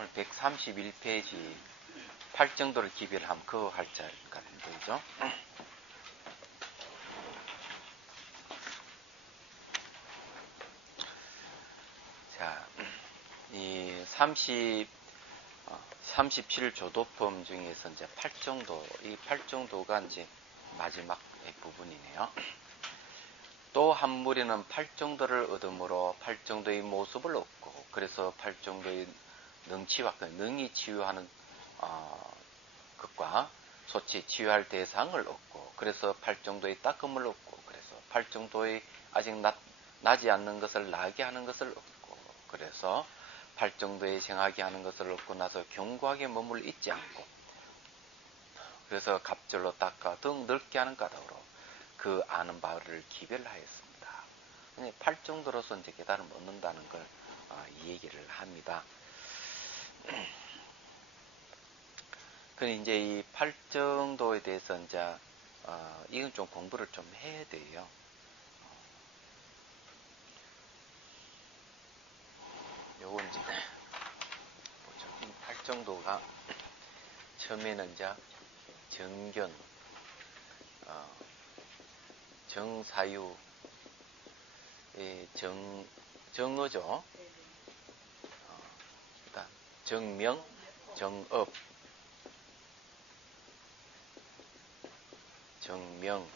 오늘 131페이지 8정도를 기별하면 그거 할 자 같은데, 그죠? 자, 이 37조도품 중에서 이제 8정도, 이 8정도가 이제 마지막 부분이네요. 또 한 무리는 8정도를 얻음으로 8정도의 모습을 얻고, 그래서 8정도의 능치와 능이 치유하는 것과 소치 치유할 대상을 얻고, 그래서 8정도의 닦음을 얻고, 그래서 8정도의 아직 나지 않는 것을 나게 하는 것을 얻고, 그래서 8정도의 생하게 하는 것을 얻고 나서 견고하게 몸을 잊지 않고, 그래서 갑절로 닦아 등 넓게 하는 까닭으로 그 아는 바를 기별하였습니다. 8정도로서 이제 깨달음을 얻는다는 걸 이 얘기를 합니다. 근데 이제 이 8정도에 대해서 이제 이건 좀 공부를 좀 해야 돼요. 요건 이제 보죠. 이 8정도가 처음에는 이제 정견, 정사유, 정어죠. 그다음 정명, 정업, 정명,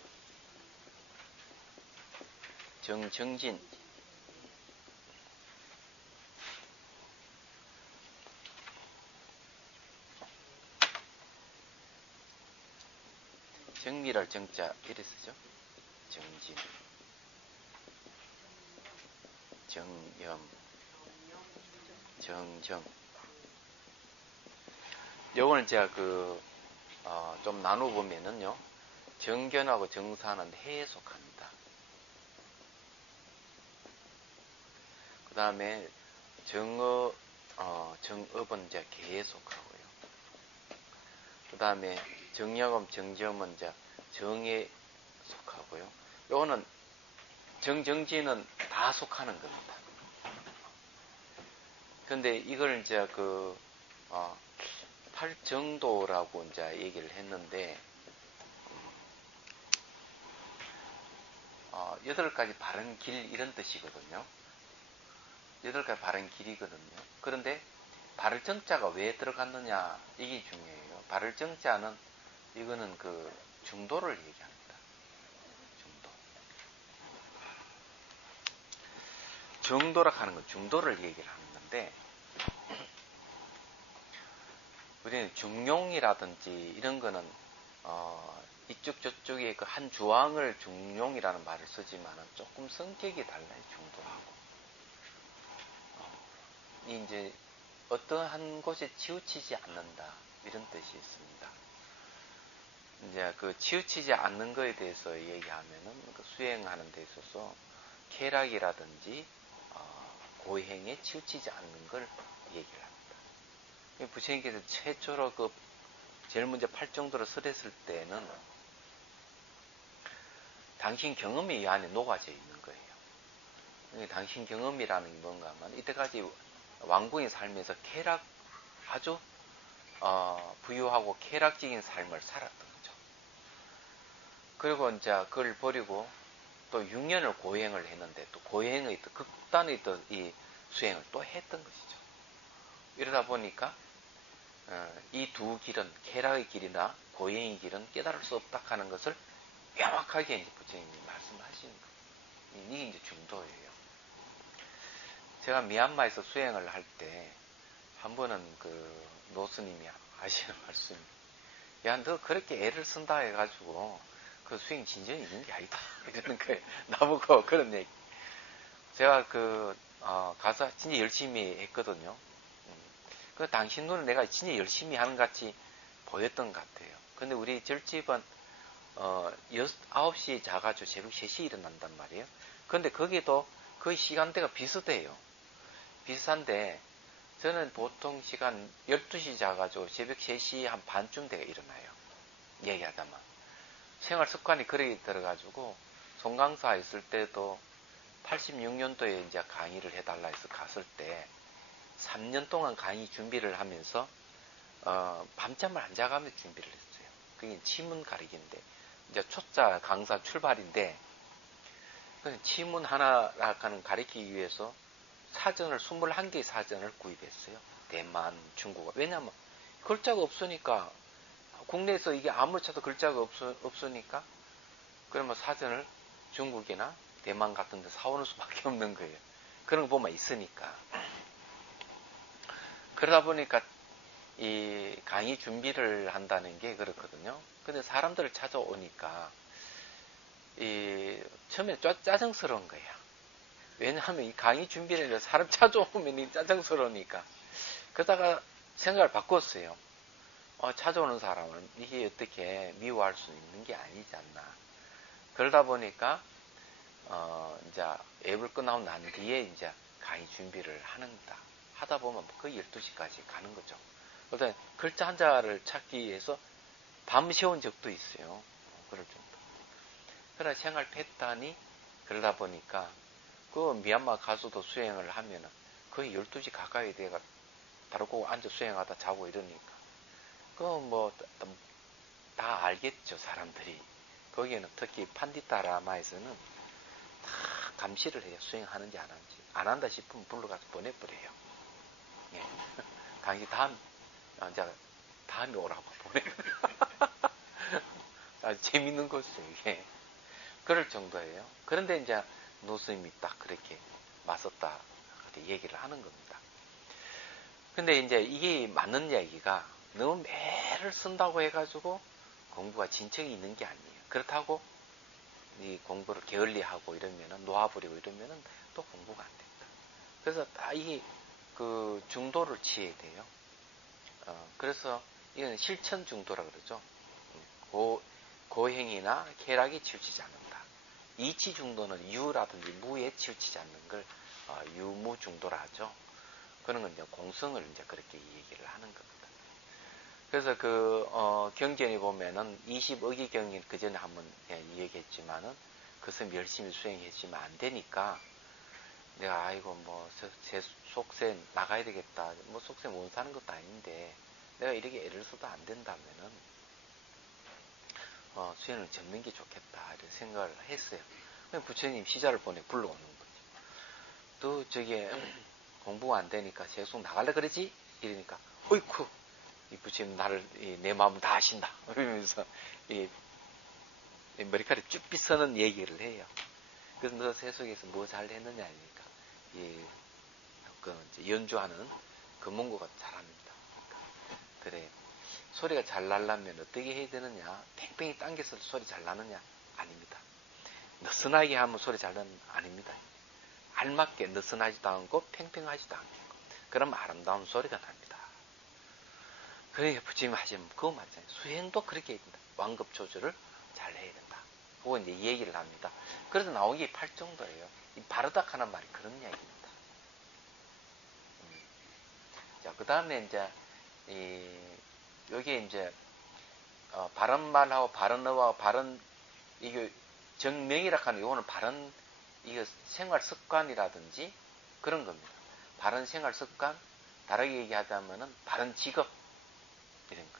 정정진, 정밀할 정자 이래 쓰죠. 정진, 정염, 정정. 요거는 제가 좀 나눠보면은요, 정견하고 정사는 해에 속합니다. 그 다음에 정업은 이제 개에 속하고요. 그 다음에 정영업, 정점은 이제 정에 속하고요. 요거는 정정지는 다 속하는 겁니다. 근데 이걸 이제 8정도라고 이제 얘기를 했는데, 8가지 바른 길 이런 뜻이거든요. 8가지 바른 길이거든요. 그런데 바를 정자가 왜 들어갔느냐 이게 중요해요. 바를 정자는 이거는 중도를 얘기합니다. 중도. 정도라 하는 건 중도를 얘기를 하는 건데, 우리는 중용이라든지 이런 거는 이쪽 저쪽에 그 한 주황을 중용이라는 말을 쓰지만은 조금 성격이 달라요. 중도하고. 이제 어떠한 곳에 치우치지 않는다 이런 뜻이 있습니다. 이제 치우치지 않는 거에 대해서 얘기하면은 수행하는 데 있어서 쾌락이라든지 고행에 치우치지 않는 걸 얘기를 합니다. 부처님께서 최초로 제일 먼저 8정도로 설했을 때는 당신 경험이 이 안에 녹아져 있는 거예요. 당신 경험이라는 게 뭔가 하면 이때까지 왕궁에 살면서 아주 부유하고 쾌락적인 삶을 살았던 거죠. 그리고 이제 그걸 버리고 또 6년을 고행을 했는데 또 고행의 또 극단의 또 이 수행을 또 했던 것이죠. 이러다 보니까 이 두 길은 쾌락의 길이나 고행의 길은 깨달을 수 없다 하는 것을 명확하게 이제 부처님이 말씀하시는 거예요. 이게 이제 중도예요. 제가 미얀마에서 수행을 할 때 한 번은 노스님이 하시는 말씀이, 야, 너 그렇게 애를 쓴다 해가지고 그 수행 진전이 있는 게 아니다 이러는 거예요. 나보고 그런 얘기. 제가 가서 진짜 열심히 했거든요. 당신 눈은 내가 진짜 열심히 하는 것 같이 보였던 것 같아요. 근데 우리 절집은 9시에 자가지고 새벽 3시에 일어난단 말이에요. 근데 거기도 그 시간대가 비슷해요. 비슷한데 저는 보통 시간 12시 자가지고 새벽 3시 한 반쯤 돼가 일어나요. 얘기하다만. 생활 습관이 그렇게 들어가지고 송강사 있을 때도 86년도에 이제 강의를 해달라 해서 갔을 때 3년 동안 강의 준비를 하면서 밤잠을 안 자가면서 준비를 했어요. 그게 지문 가리기인데 이제 초짜 강사 출발인데 지문 하나를 가리키기 위해서 사전을 21개의 사전을 구입했어요. 대만, 중국어. 왜냐하면 글자가 없으니까 국내에서 이게 아무리 쳐도 글자가 없으니까 그러면 사전을 중국이나 대만 같은 데 사오는 수밖에 없는 거예요. 그런 거 보면 있으니까. 그러다 보니까 이 강의 준비를 한다는 게 그렇거든요. 근데 사람들을 찾아오니까 처음에 짜증스러운 거예요. 왜냐하면 이 강의 준비를 사람 찾아오면 짜증스러우니까. 그러다가 생각을 바꿨어요. 찾아오는 사람을 이게 어떻게 미워할 수 있는 게 아니지 않나. 그러다 보니까 이제 앱을 끝나고 난 뒤에 이제 강의 준비를 하는다. 하다 보면 거의 12시까지 가는 거죠. 그러다 글자 한자를 찾기 위해서 밤 새운 적도 있어요. 그럴 정도. 그러다 생활 패턴이 그러다 보니까 그 미얀마 가수도 수행을 하면은 거의 12시 가까이 돼가 바로 꼭 앉아 수행하다 자고 이러니까 뭐 다 알겠죠, 사람들이. 거기에는 특히 판디타라마에서는 다 감시를 해요. 수행하는지 안 하는지. 안 한다 싶으면 불러가서 보내버려요. 예. 당신 다음에 오라고 보내버려요. 아주 재밌는 거죠, 이게. 그럴 정도예요. 그런데 이제 노스님이 딱 그렇게 맞섰다. 그렇게 얘기를 하는 겁니다. 근데 이제 이게 맞는 얘기가 너무 매를 쓴다고 해가지고 공부가 진척이 있는 게 아니에요. 그렇다고 이 공부를 게을리하고 이러면은 놓아버리고 이러면은 또 공부가 안 된다. 그래서 다 그 중도를 취해야 돼요. 그래서 이건 실천 중도라 그러죠. 고행이나 쾌락이 치우치지 않는다. 이치 중도는 유라든지 무에 치우치지 않는 걸 유무 중도라 하죠. 그런 건 이제 공성을 이제 그렇게 얘기를 하는 겁니다. 그래서 경전에 보면은 20억이 경인 그 전에 한번 얘기했지만은 그것을 열심히 수행했지만 안 되니까 내가 아이고 뭐 제 속세 나가야 되겠다. 뭐 속세 못 사는 것도 아닌데 내가 이렇게 애를 써도 안 된다면은 수행을 접는 게 좋겠다 이런 생각을 했어요. 부처님 시자를 불러오는 거죠. 또 저게 공부가 안 되니까 계속 나갈래 그러지? 이러니까 어이쿠 이 부처님 내 마음을 다 아신다 이러면서 머리카락이 쭉 빗서는 얘기를 해요. 그래서 너 세속에서 뭐 잘 했느냐 하니까 이제 연주하는 금문고가 잘합니다. 그래 소리가 잘 나려면 어떻게 해야 되느냐? 팽팽히 당겨서 소리 잘 나느냐? 아닙니다. 느슨하게 하면 소리 잘 나는 아닙니다. 알맞게 느슨하지도 않고 팽팽하지도 않고 그러면 아름다운 소리가 납니다. 그래 부처님 하시면 그거 맞잖아요. 수행도 그렇게 해야 된다. 완급 조절을 잘 해야 된다. 그거 이제 얘기를 합니다. 그래서 나온 게 8정도예요. 이 바르닥 하는 말이 그런 이야기입니다. 자, 그 다음에 이제 여기에 이제 바른 말하고 바른 어와 바른 이게 정명이라 하는 요거는 바른 이거 생활 습관이라든지 그런 겁니다. 바른 생활 습관, 다르게 얘기하자면은 바른 직업 이런 거.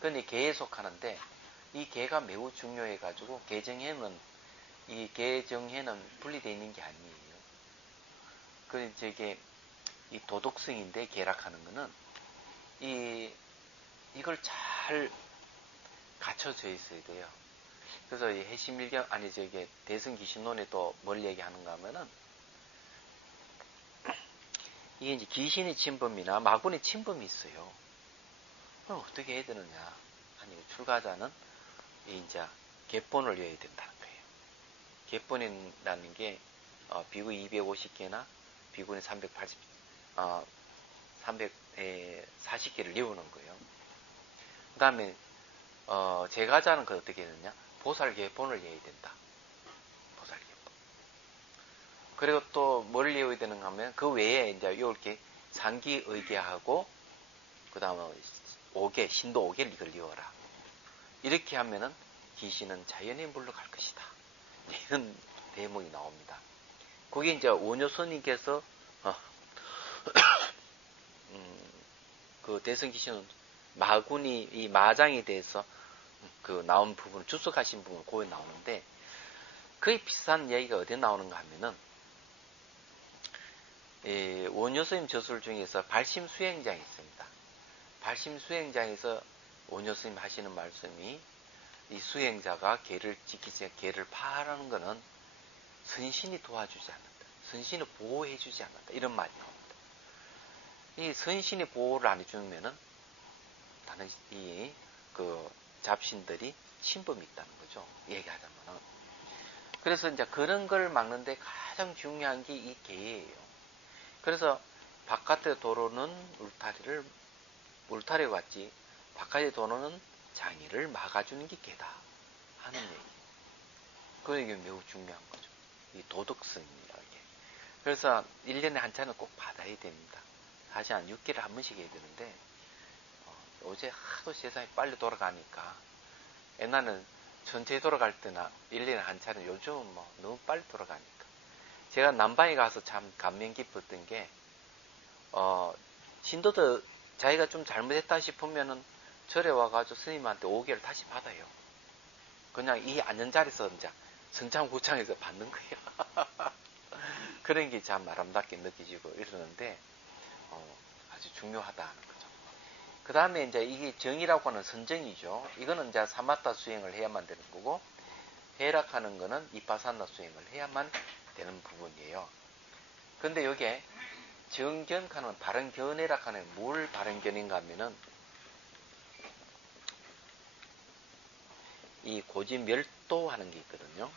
그런데 개에 속하는데 이 개가 매우 중요해가지고 개정해는 이 개정해는 분리되어 있는 게 아니에요. 그 저게 이 도덕성인데 개락하는 거는 이걸 잘 갖춰져 있어야 돼요. 그래서 이 해심일경 아니 저게 대승귀신론에 또 뭘 얘기하는가 하면은 이게 이제 귀신의 침범이나 마군의 침범이 있어요. 그럼 어떻게 해야 되느냐? 아니 출가자는 이제 객본을 외워야 된다는 거예요. 객본이라는 게 비구 250개나 비구니 340개를 외우는 거예요. 그 다음에 제가자는 그 어떻게 해야 되느냐? 보살계본을 외워야 된다. 보살계본. 그리고 또 뭘 외워야 되는가 하면 그 외에 이제 외울 게 상기의계하고 그 다음에 5개, 신도 5개를 이걸 외워라. 이렇게 하면은 귀신은 자연의 물로 갈 것이다. 이런 대목이 나옵니다. 거기 이제 원효스님께서 그 대성기신은 마군이 이 마장에 대해서 그 나온 부분, 주석하신 부분 거기 나오는데 거의 비슷한 이야기가 어디에 나오는가 하면은 원효스님 저술 중에서 발심수행장이 있습니다. 발심수행장에서 원효스님 하시는 말씀이 이 수행자가 개를 지키지 않고 개를 파하라는 것은 선신이 도와주지 않는다. 선신이 보호해주지 않는다. 이런 말이 나옵니다. 이 선신이 보호를 안 해주면은 다른 그 잡신들이 침범이 있다는 거죠. 얘기하자면은. 그래서 이제 그런 걸 막는데 가장 중요한 게 이 개예요. 그래서 바깥의 도로는 울타리와 같이 바깥의 도로는 장애를 막아주는 게 개다 하는 얘기. 그 얘기 매우 중요한 거죠. 이 도덕성이라는 게. 그래서 1년에 한 차는 꼭 받아야 됩니다. 사실 한 6개월에 한 번씩 해야 되는데 어제 하도 세상이 빨리 돌아가니까 옛날에는 천천히 돌아갈 때나 1년에 한 차는 요즘은 뭐 너무 빨리 돌아가니까 제가 남방에 가서 참 감명 깊었던 게 신도들 자기가 좀 잘못했다 싶으면은 절에 와가지고 스님한테 5개월 다시 받아요. 그냥 이 앉은 자리에서 이제 성창구창에서 받는 거예요. 그런 게 참 아름답게 느껴지고 이러는데 아주 중요하다는 거죠. 그 다음에 이제 이게 정이라고 하는 선정이죠. 이거는 이제 사마타 수행을 해야만 되는 거고 해락하는 거는 이파사나 수행을 해야만 되는 부분이에요. 근데 여기에 정견하는 바른견해락하는 뭘 바른견인가 하면은 이 고지멸도 하는 게 있거든요.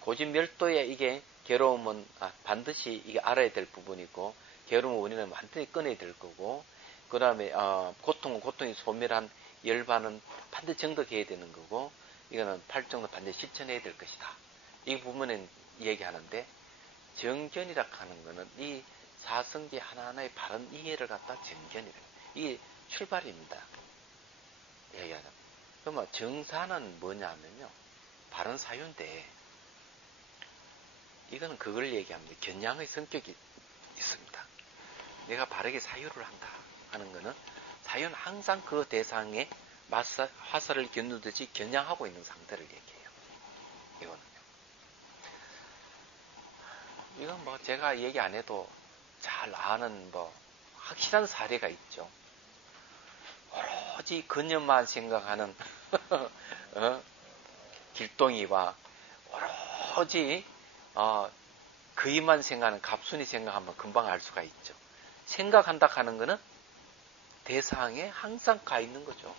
고지멸도에 이게 괴로움은 반드시 이게 알아야 될 부분이고 괴로움의 원인은 완전히 끊어야 될 거고 그 다음에 고통은 고통이 소멸한 열반은 반드시 정덕해야 되는 거고 이거는 팔정도 반드시 실천해야 될 것이다. 이 부분은 얘기하는데 정견이라 하는 거는 이 사성제 하나하나의 바른 이해를 갖다 정견이라. 이게 출발입니다. 얘기하자면. 그러면 정사는 뭐냐면요. 바른 사유인데 이거는 그걸 얘기합니다. 견양의 성격이 있습니다. 내가 바르게 사유를 한다 하는 거는 사유는 항상 그 대상에 화살을 겨누듯이 겨냥하고 있는 상태를 얘기해요. 이거는요. 이건 뭐 제가 얘기 안 해도 잘 아는 뭐 확실한 사례가 있죠. 오로지 그녀만 생각하는 길동이와 오로지 그이만 생각하는 갑순이 생각하면 금방 알 수가 있죠. 생각한다 하는 거는 대상에 항상 가 있는 거죠.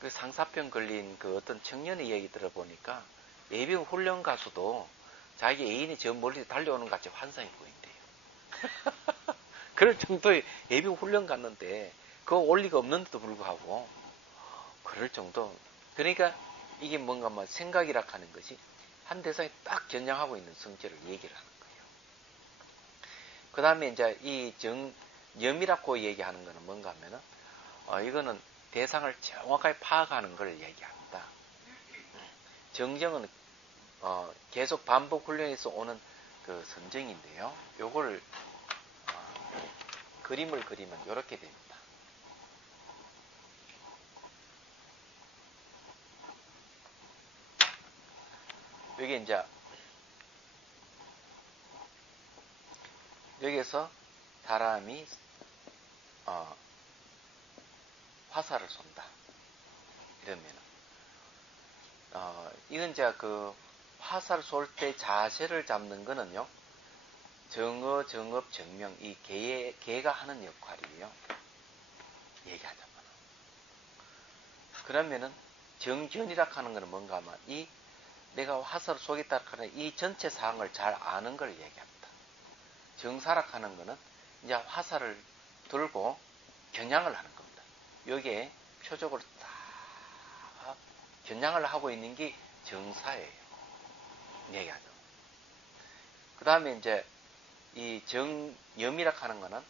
그 상사병 걸린 그 어떤 청년의 얘기 들어보니까 예비군 훈련 가서도 자기 애인이 저 멀리 달려오는 것 같이 환상이 보인대요. 그럴 정도의 예비군 훈련 갔는데 그거 올 리가 없는데도 불구하고 그럴 정도. 그러니까 이게 뭔가 뭐 생각이라 하는 것이 한 대상에 딱 겨냥하고 있는 성질을 얘기를 하는 거예요. 그 다음에 이제 이 염이라고 얘기하는 거는 뭔가 하면은 이거는 대상을 정확하게 파악하는 걸 얘기합니다. 정정은 계속 반복 훈련에서 오는 그 선정인데요. 요걸 그림을 그리면 이렇게 됩니다. 여기 이제 여기서 사람이 화살을 쏜다. 이러면은 이건 이제 그 화살 쏠 때 자세를 잡는 거는요. 정어, 정업, 정명 이 개가 하는 역할이에요. 얘기하자면. 그러면은 정견이라 하는 거는 뭔가 하면 이 내가 화살을 쏘겠다 하는 이 전체 사항을 잘 아는 걸 얘기합니다. 정사라 하는 거는 이제 화살을 들고 겨냥을 하는 겁니다. 여기에 표적으로 딱 겨냥을 하고 있는 게 정사예요. 얘기하죠. 그 다음에 이제 이 염이라 하는 거는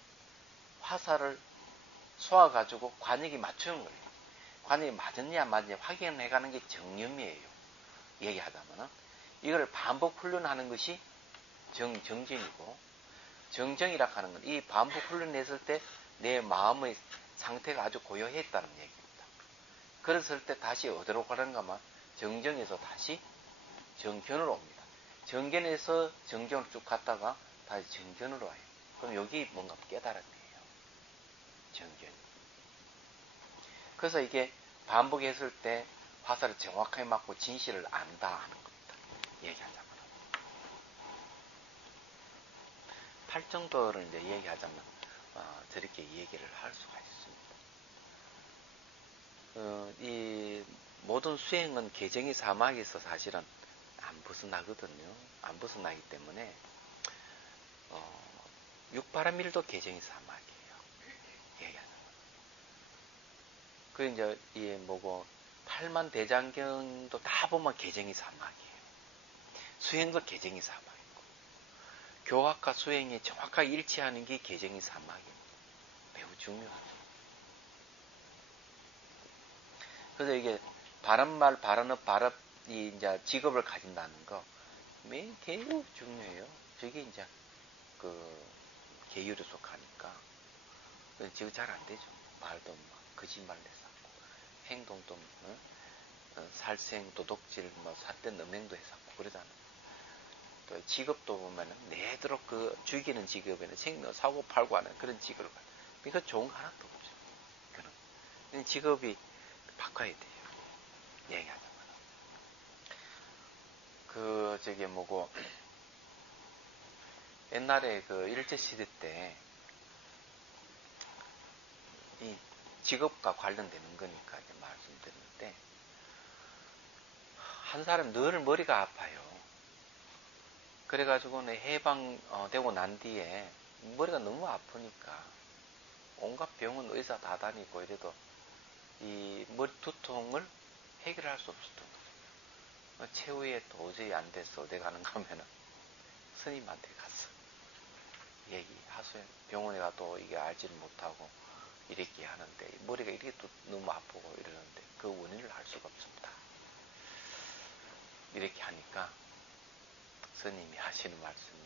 화살을 쏘아가지고 관역이 맞추는 거예요. 관역이 맞았냐 안 맞았냐 확인해가는 게 정염이에요. 얘기하자면은 이걸 반복 훈련하는 것이 정진이고 정정이라 하는 건 이 반복 훈련했을 때 내 마음의 상태가 아주 고요했다는 얘기입니다. 그랬을 때 다시 어디로 가는가 하면 정정에서 다시 정견으로 옵니다. 정견에서 정견으로 쭉 갔다가 다시 정견으로 와요. 그럼 여기 뭔가 깨달음이에요. 정견. 그래서 이게 반복했을 때 화살을 정확하게 맞고 진실을 안다 하는 겁니다. 얘기하자면. 팔정도를 이제 얘기하자면 저렇게 얘기를 할 수가 있습니다. 이 모든 수행은 개정이 사막에서 사실은 안 벗어나거든요. 안 벗어나기 때문에 육바라밀도 개정이 사막이에요. 얘기하자면. 그 이제 이 뭐고 팔만대장경도 다 보면 개정이 사막이에요. 수행도 개정이 사막이고 교학과 수행이 정확하게 일치하는 게 개정이 사막이에요. 매우 중요하죠. 그래서 이게 바른말, 바른업, 바른이 이제 직업을 가진다는 거 매우 중요해요. 저게 이제 그 계율에 속하니까 지금 잘 안 되죠. 말도 막 거짓말 내서 행동도 살생, 도둑질, 뭐 삿된 음행도 해서 그러잖아요. 또 직업도 보면은 내도록 그 죽이는 직업에는 생명 사고 팔고 하는 그런 직업을 가요. 그러니까 좋은 거 하나도 없죠. 그는 직업이 바꿔야 돼요. 얘기하자면 그 저기 뭐고 옛날에 그 일제시대 때 이 직업과 관련되는 거니까 이제 말씀드리는데 한 사람 늘 머리가 아파요. 그래가지고는 해방되고 난 뒤에 머리가 너무 아프니까 온갖 병원 의사 다 다니고 이래도 이 머리 두통을 해결할 수 없었던 거죠. 최후에 도저히 안 돼서 어디 가는가 하면은 스님한테 갔어. 얘기하세요. 병원에 가도 이게 알지를 못하고 이렇게 하는데 머리가 이렇게 또 너무 아프고 이러는데 그 원인을 알 수가 없습니다. 이렇게 하니까 스님이 하시는 말씀이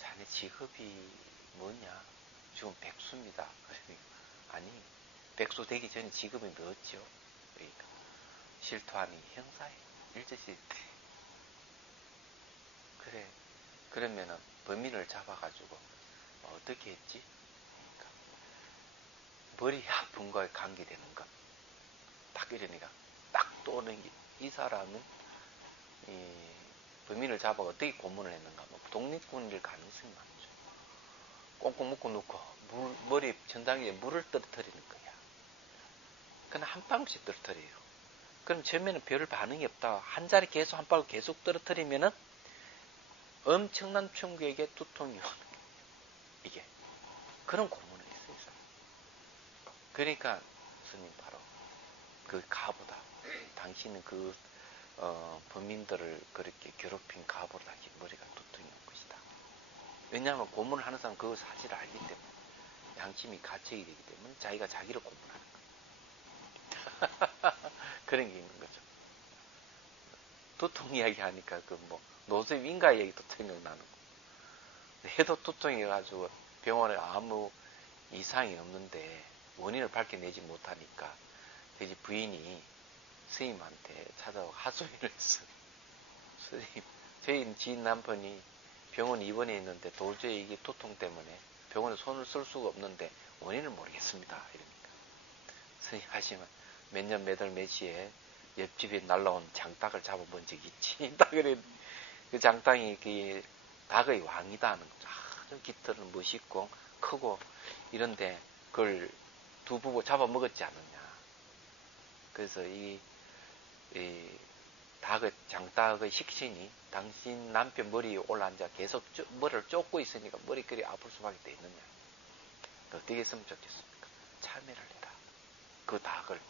자네 직업이 뭐냐? 지금 백수입니다. 그러니까 아니 백수 되기 전에 직업이 뭐였죠? 그러니까 실토하니 형사예요. 일제시대 때. 그래 그러면은 범인을 잡아가지고 어떻게 했지? 그러니까 머리 아픈 거에 관계되는 것. 딱 이러니까 딱 떠오르는 게 이 사람은 이 범인을 잡아 어떻게 고문을 했는가? 뭐 독립군일 가능성이 많죠. 꽁꽁 묶어 놓고 머리 전당에 물을 떨어뜨리는 거야. 그냥 한 방울씩 떨어뜨려요. 그럼 처음에는 별 반응이 없다. 한 자리 계속 한 방울 계속 떨어뜨리면은 엄청난 충격에 두통이 오는 거예요. 이게 그런 고문을 했어요. 그러니까 스님 바로 그 가보다 당신은 그 범인들을 그렇게 괴롭힌 가보로 당신 머리가 두통이 온 것이다. 왜냐하면 고문을 하는 사람은 그 사실을 알기 때문에 양심이 가책이 되기 때문에 자기가 자기를 고문하는 거예요. 그런 게 있는 거죠. 두통 이야기 하니까 그 뭐 노쇠 인가 얘기도 생각나는 거. 해도 두통이가지고 병원에 아무 이상이 없는데 원인을 밝혀내지 못하니까 저희 부인이 스님한테 찾아와 하소연을 했어요. 스님, 저희 지인 남편이 병원 입원해 있는데 도저히 이게 두통 때문에 병원에 손을 쓸 수가 없는데 원인을 모르겠습니다. 이러니까 스님 하시면 몇 년 몇 월 몇 시에 옆집에 날라온 장닭을 잡아본 적이 있지. 딱 그래. 그 장닭이 그 닭의 왕이다 하는 거죠. 아주 깃털은 멋있고 크고 이런데 그걸 두 부부 잡아먹었지 않느냐. 그래서 이 닭의 장닭의 식신이 당신 남편 머리에 올라앉아 계속 머리를 쫓고 있으니까 머리결이 아플 수밖에 돼 있느냐. 어떻게 했으면 좋겠습니까? 참여를 해라. 그 닭을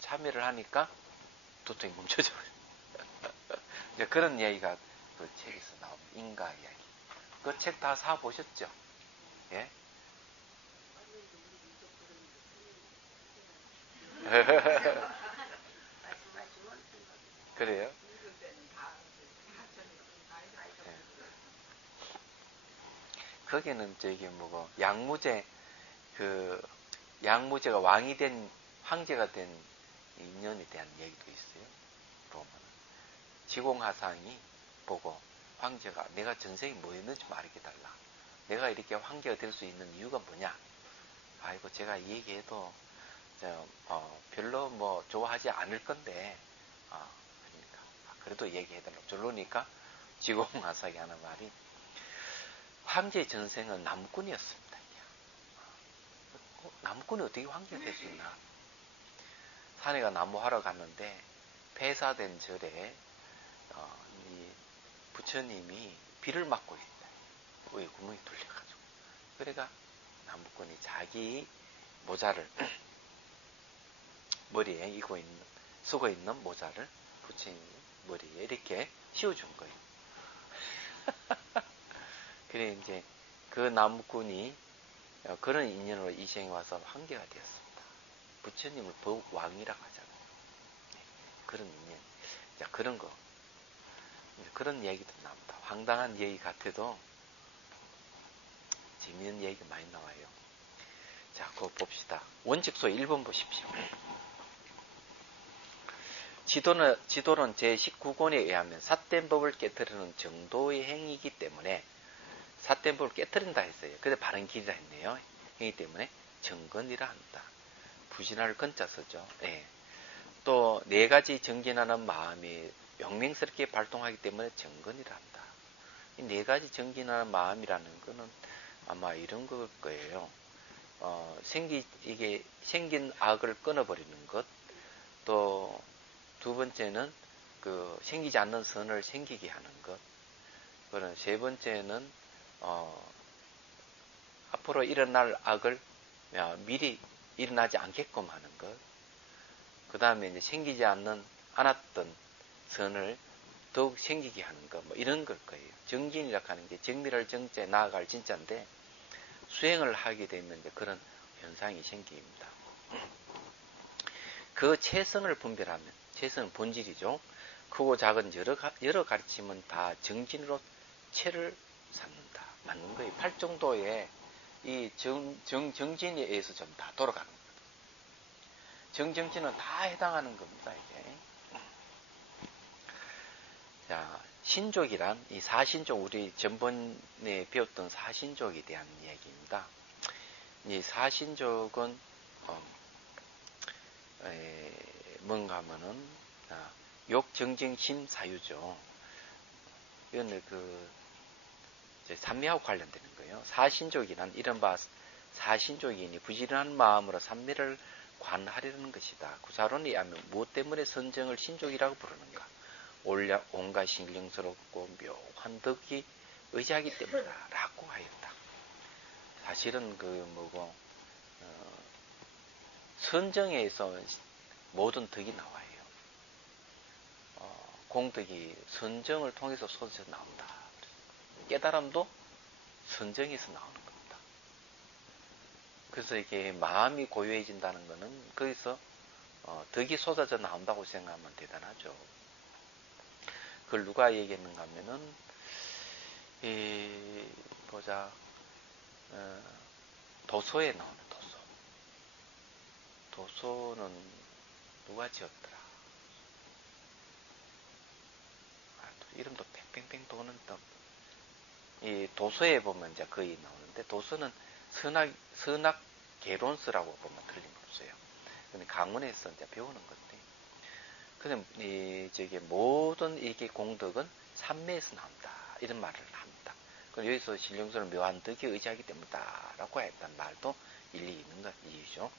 참여를 하니까 두통이 멈춰져. 이제 그런 이야기가 그 책에서 나옵니다. 인가 이야기. 그 책 다 사 보셨죠? 예? 그래요? 거기는 저기 뭐고 양무제가 왕이 된 황제가 된 인연에 대한 얘기도 있어요. 로마는 지공하상이 보고 황제가 내가 전생에 뭐였는지 말해달라. 내가 이렇게 황제가 될 수 있는 이유가 뭐냐? 아이고 제가 얘기해도 별로 뭐 좋아하지 않을 건데 그러니까 그래도 얘기해달라고. 저러니까 지공하상이 하는 말이 황제의 전생은 나무꾼이었습니다. 나무꾼이 어떻게 황제가 될 수 있나? 사내가 나무하러 갔는데 폐사된 절에 이 부처님이 비를 맞고 있다. 왜 구멍이 뚫려가지고. 그러니까 나무꾼이 자기 모자를 머리에 쓰고 있는 모자를 부처님 머리에 이렇게 씌워준 거예요. 그래 이제 그 나무꾼이 그런 인연으로 이 생에 와서 황제가 되었습니다. 부처님을 법왕이라고 하잖아요. 그런 인연. 자, 그런 거. 그런 얘기도 나옵니다. 황당한 얘기 같아도 재미있는 얘기가 많이 나와요. 자, 그거 봅시다. 원칙소 1번 보십시오. 지도론 제19권에 의하면 삿된 법을 깨뜨리는 정도의 행위이기 때문에 삿된 법을 깨뜨린다 했어요. 근데 바른 길이라 했네요. 행위 때문에 정건이라 한다. 부진할 건자 쓰죠. 예. 또 네 가지 정진하는 마음이 명명스럽게 발동하기 때문에 정건이라 한다. 이 네 가지 정진하는 마음이라는 거는 아마 이런 걸 거예요. 이게 생긴 악을 끊어버리는 것. 또 두 번째는 생기지 않는 선을 생기게 하는 것. 그런 세 번째는 앞으로 일어날 악을 미리 일어나지 않게끔 하는 것. 그 다음에 이제 생기지 않았던 선을 더욱 생기게 하는 것. 뭐 이런 걸 거예요. 정진이라고 하는 게 정밀할 정제, 나아갈 진짜인데 수행을 하게 되면 이제 그런 현상이 생깁니다. 그 체성을 분별하면, 체성은 본질이죠. 크고 작은 여러 가르침은 다 정진으로 체를 삼는다. 맞는 거예요. 팔정도에 이 정진에 의해서 좀 다 돌아가는 겁니다. 정진은 다 해당하는 겁니다, 이게. 자, 신족이란 이 사신족, 우리 전번에 배웠던 사신족에 대한 이야기입니다. 이 사신족은 뭔가 하면은 욕정정심 사유죠. 이건 삼매하고 관련되는 거예요. 사신족이란 이른바 사신족이니 부지런한 마음으로 삼매를 관하려는 것이다. 구사론에 의하면 무엇 때문에 선정을 신족이라고 부르는가? 온갖 신경스럽고 묘한 덕이 의지하기 때문이다 라고 하였다. 사실은 선정에서 모든 덕이 나와요. 공덕이 선정을 통해서 쏟아져 나온다. 깨달음도 선정에서 나오는 겁니다. 그래서 이게 마음이 고요해진다는 것은 거기서 덕이 쏟아져 나온다고 생각하면 대단하죠. 그걸 누가 얘기했는가 하면은 도서에 나오는 도서는 누가 지었더라? 이름도 팽팽팽 도는 이 도서에 보면 이제 거의 나오는데 도서는 선악 개론서라고 보면 틀림없어요. 근데 강원에서 이제 배우는 건데, 근데 모든 이게 공덕은 삼매에서 나온다 이런 말을 합니다. 그럼 여기서 신령선을 묘한 덕에 의지하기 때문이다라고 했단 말도 일리 있는 것 이유죠.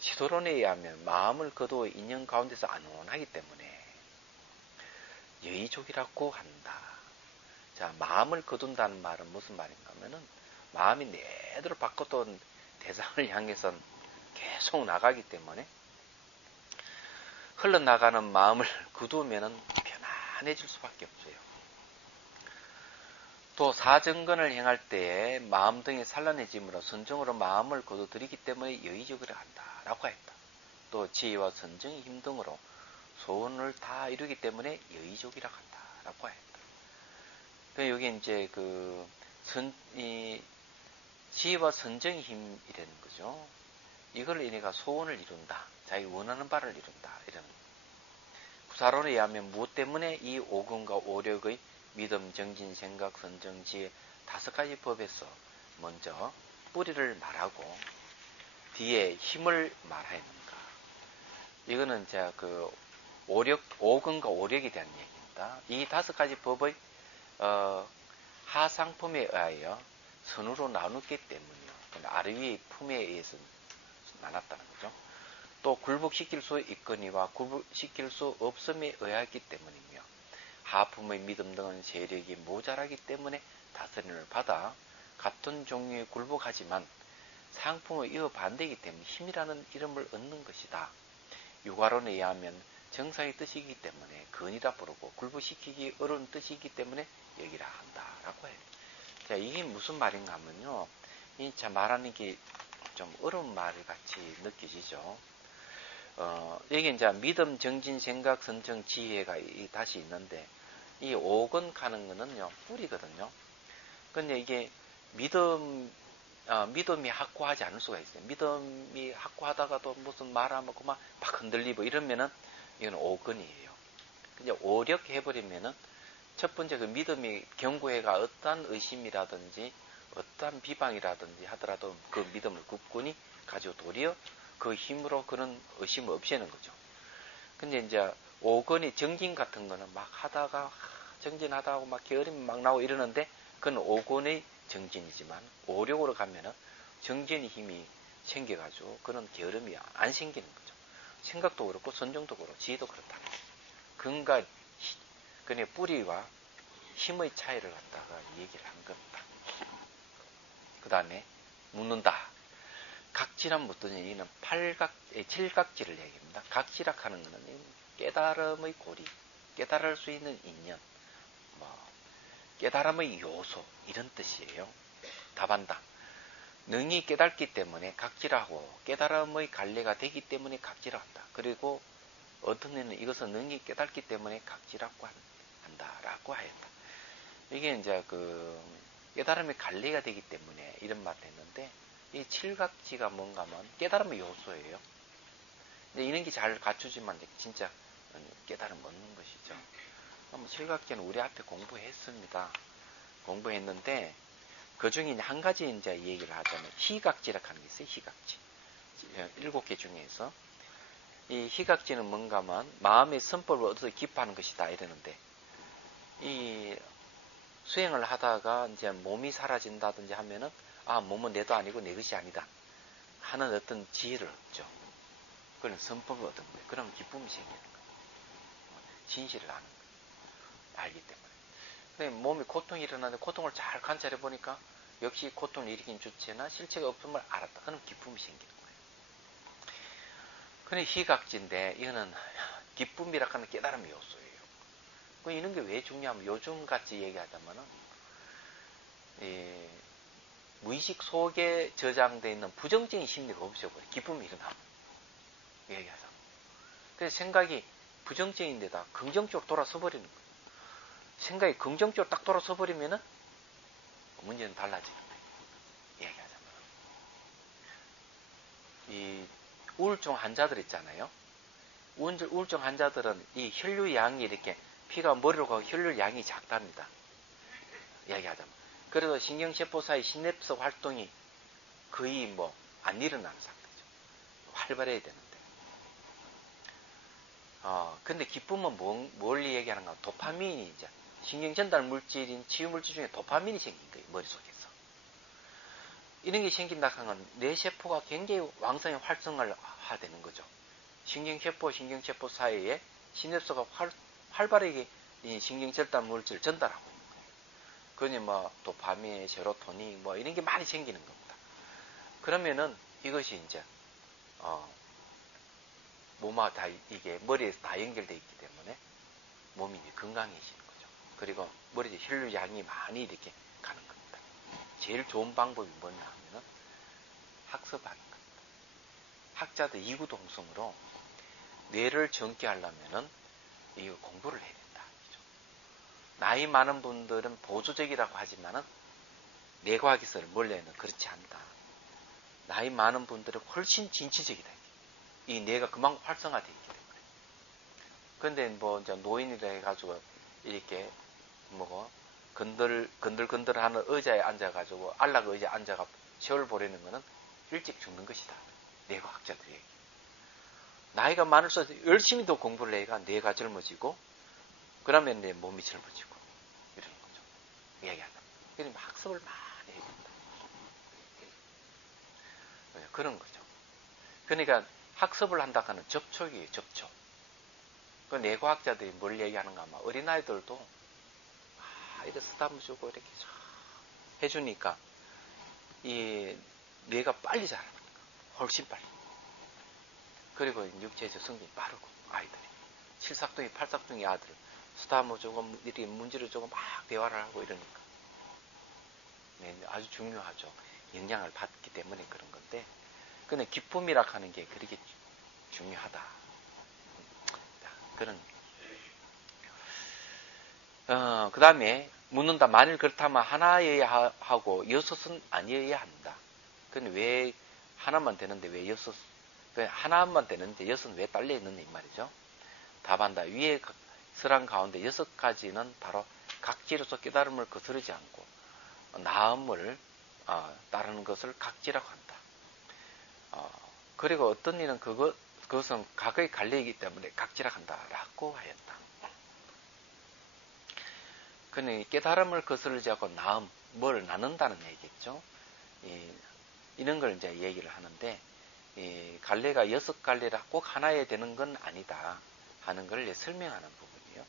지도론에 의하면 마음을 거두어 인연 가운데서 안온하기 때문에 여의족이라고 한다. 자, 마음을 거둔다는 말은 무슨 말인가 하면은 마음이 내대로 바꿔도 대상을 향해서 계속 나가기 때문에 흘러나가는 마음을 거두면은 편안해질 수밖에 없어요. 또 사정건을 행할 때에 마음 등이 산란해짐으로 선정으로 마음을 거두들이기 때문에 여의적으로 한다라고 했다. 또 지혜와 선정의 힘 등으로 소원을 다 이루기 때문에 여의적이라고 한다라고 했다. 여기 이제 지혜와 선정의 힘이라는 거죠. 이걸 인해가 소원을 이룬다. 자기 원하는 바를 이룬다. 이런 구사론에 의하면 무엇 때문에 이 오근과 오력의 믿음, 정진, 생각, 선정, 지혜 5가지 법에서 먼저 뿌리를 말하고 뒤에 힘을 말하는가. 이거는 제가 그 오근과 오력에 대한 얘기입니다. 이 5가지 법의 하상품에 의하여 선으로 나누기 때문이요. 아래 위의 품에 의해서 나눴다는 거죠. 또 굴복시킬 수 있거니와 굴복시킬 수 없음에 의하기 때문이며 하품의 믿음 등은 세력이 모자라기 때문에 다스림을 받아 같은 종류의 굴복하지만 상품의 이어 반대이기 때문에 힘이라는 이름을 얻는 것이다. 유가론에 의하면 정사의 뜻이기 때문에 근이라 부르고 굴복시키기 어려운 뜻이기 때문에 여기라 한다라고 해요. 자, 이게 무슨 말인가 하면요. 이 참 말하는 게 좀 어려운 말 같이 느껴지죠. 여기 이제 믿음, 정진, 생각, 선정, 지혜가 다시 있는데 이 오건 가는 거는요 뿌리거든요. 근데 이게 믿음이 확고하지 않을 수가 있어요. 믿음이 확고하다가도 무슨 말하면 그만 막 흔들리고 이러면은 이건 오건이에요. 근데 오력해버리면은 첫 번째 그 믿음이 견고해가 어떠한 의심이라든지 어떠한 비방이라든지 하더라도 그 믿음을 굳건히 가지고 도리어 그 힘으로 그런 의심을 없애는 거죠. 근데 이제 오건이 정진 같은 거는 막 하다가 정진하다 하고 막 게으름이 막 나오고 이러는데 그건 오건의 정진이지만 오력으로 가면은 정진의 힘이 생겨가지고 그런 게으름이 안 생기는 거죠. 생각도 그렇고 선정도 그렇고 지혜도 그렇다는 거죠. 근과 그의 뿌리와 힘의 차이를 갖다가 얘기를 한 겁니다. 그 다음에 묻는다. 각지란 무슨 얘기는 칠각지를 얘기합니다. 각지라 하는 것은 깨달음의 고리, 깨달을 수 있는 인연, 깨달음의 요소 이런 뜻이에요. 답한다. 능히 깨닫기 때문에 각지라고 깨달음의 갈래가 되기 때문에 각지라한다. 그리고 어떤 애는 이것은 능히 깨닫기 때문에 각지라고 한다라고 하였다. 이게 이제 그 깨달음의 갈래가 되기 때문에 이런 말을 했는데 이 칠각지가 뭔가 하면 깨달음의 요소예요. 근데 이런 게 잘 갖추지만 진짜 깨달음 얻는 것이죠. 칠각지는 우리 앞에 공부했습니다. 공부했는데 그 중에 한 가지 이제 얘기를 하자면 희각지라고 하는 게 있어요. 희각지. 7개 중에서 이 희각지는 뭔가 하면 마음의 선법을 얻어서 기뻐하는 것이다 이러는데 이 수행을 하다가 이제 몸이 사라진다든지 하면은 몸은 내도 아니고 내 것이 아니다 하는 어떤 지혜를 얻죠. 그건 선법을 얻은 거예요. 그럼 기쁨이 생기는 거예요. 진실을 아는 거예요. 알기 때문에. 근데 몸이 고통이 일어나는데 고통을 잘 관찰해 보니까 역시 고통을 일으킨 주체나 실체가 없음을 알았다. 그럼 기쁨이 생기는 거예요. 근데 희각지인데 이거는 기쁨이라 하는 깨달음의 요소예요. 이런 게 왜 중요하면 요즘 같이 얘기하자면은 무의식 속에 저장되어 있는 부정적인 심리가 없어버려. 기쁨이 일어나면. 얘기하자. 그래서 생각이 부정적인데다 긍정적으로 돌아서 버리는 거예요. 생각이 긍정적으로 딱 돌아서 버리면은 문제는 달라지는 거예요. 얘기하자면. 이 우울증 환자들 있잖아요. 우울증 환자들은 이 혈류 양이 이렇게 피가 머리로 가고 혈류 양이 작답니다. 얘기하자면. 그래서 신경세포 사이 시냅스 활동이 거의 안 일어나는 상태죠. 활발해야 되는데. 근데 기쁨은 뭘 얘기하는가? 도파민이 이제 신경전달 물질인 치유물질 중에 도파민이 생긴 거예요. 머릿속에서. 이런 게 생긴다 하는 건 뇌 세포가 굉장히 왕성히 활성화되는 거죠. 신경세포 사이에 시냅스가 활발하게 신경전달 물질을 전달하고 있는 거예요. 그러니 도파민, 세로토닌 이런 게 많이 생기는 겁니다. 그러면은 이것이 이제 몸하고 다 이게 머리에서 다 연결되어 있기 때문에 몸이 이제 건강해지는 거죠. 그리고 머리에 혈류량이 많이 이렇게 가는 겁니다. 제일 좋은 방법이 뭐냐 하면은 학습하는 겁니다. 학자들 이구동성으로 뇌를 젊게 하려면은 이거 공부를 해야 된다. 그렇죠? 나이 많은 분들은 보수적이라고 하지만은 내과학에서 원래는 그렇지 않다. 나이 많은 분들은 훨씬 진취적이다. 이 뇌가 그만큼 활성화되어 있기 때문에. 근데 뭐 이제 노인이라 해가지고 이렇게 뭐고 건들건들하는 의자에 앉아가지고 안락 의자에 앉아가 세월 보내는 거는 일찍 죽는 것이다. 뇌과학자들이 얘기. 나이가 많을수록 열심히 더 공부를 해가 뇌가 젊어지고 그러면 내 몸이 젊어지고 이러는 거죠. 이야기한다. 그러니까 학습을 많이 해야 된다. 그런 거죠. 그러니까 학습을 한다 하는 접촉이에요. 접촉. 그 뇌과학자들이 뭘 얘기하는가 하면 어린아이들도 이렇게 쓰다듬어 주고 이렇게 해주니까 이 뇌가 빨리 자라는 거예요. 훨씬 빨리. 그리고 육체적 성장이 빠르고 아이들이 칠삭둥이 팔삭둥이 아들 쓰다듬어 주고 이렇게 문지르 주고 막 대화를 하고 이러니까 네, 아주 중요하죠. 영향을 받기 때문에 그런 건데 근데 기쁨이라 하는 게 그렇게 중요하다. 그런 그 다음에 묻는다. 만일 그렇다면 하나여야 하고 여섯은 아니어야 한다. 근데 왜 하나만 되는데 왜 여섯? 하나만 되는데 여섯은 왜 딸려 있느냐 이 말이죠. 답한다. 위에 설한 가운데 6가지는 바로 각지로서 깨달음을 거스르지 않고 나음을 따르는 것을 각지라고 한다. 그리고 어떤 일은 그것은 각의 관례이기 때문에 각지라고 한다라고 하였다. 그는 깨달음을 거스르지 않고 나음, 뭘 나눈다는 얘기겠죠. 이런 걸 이제 얘기를 하는데, 갈래가 6갈래라 꼭 하나에 되는 건 아니다 하는 걸 설명하는 부분이에요.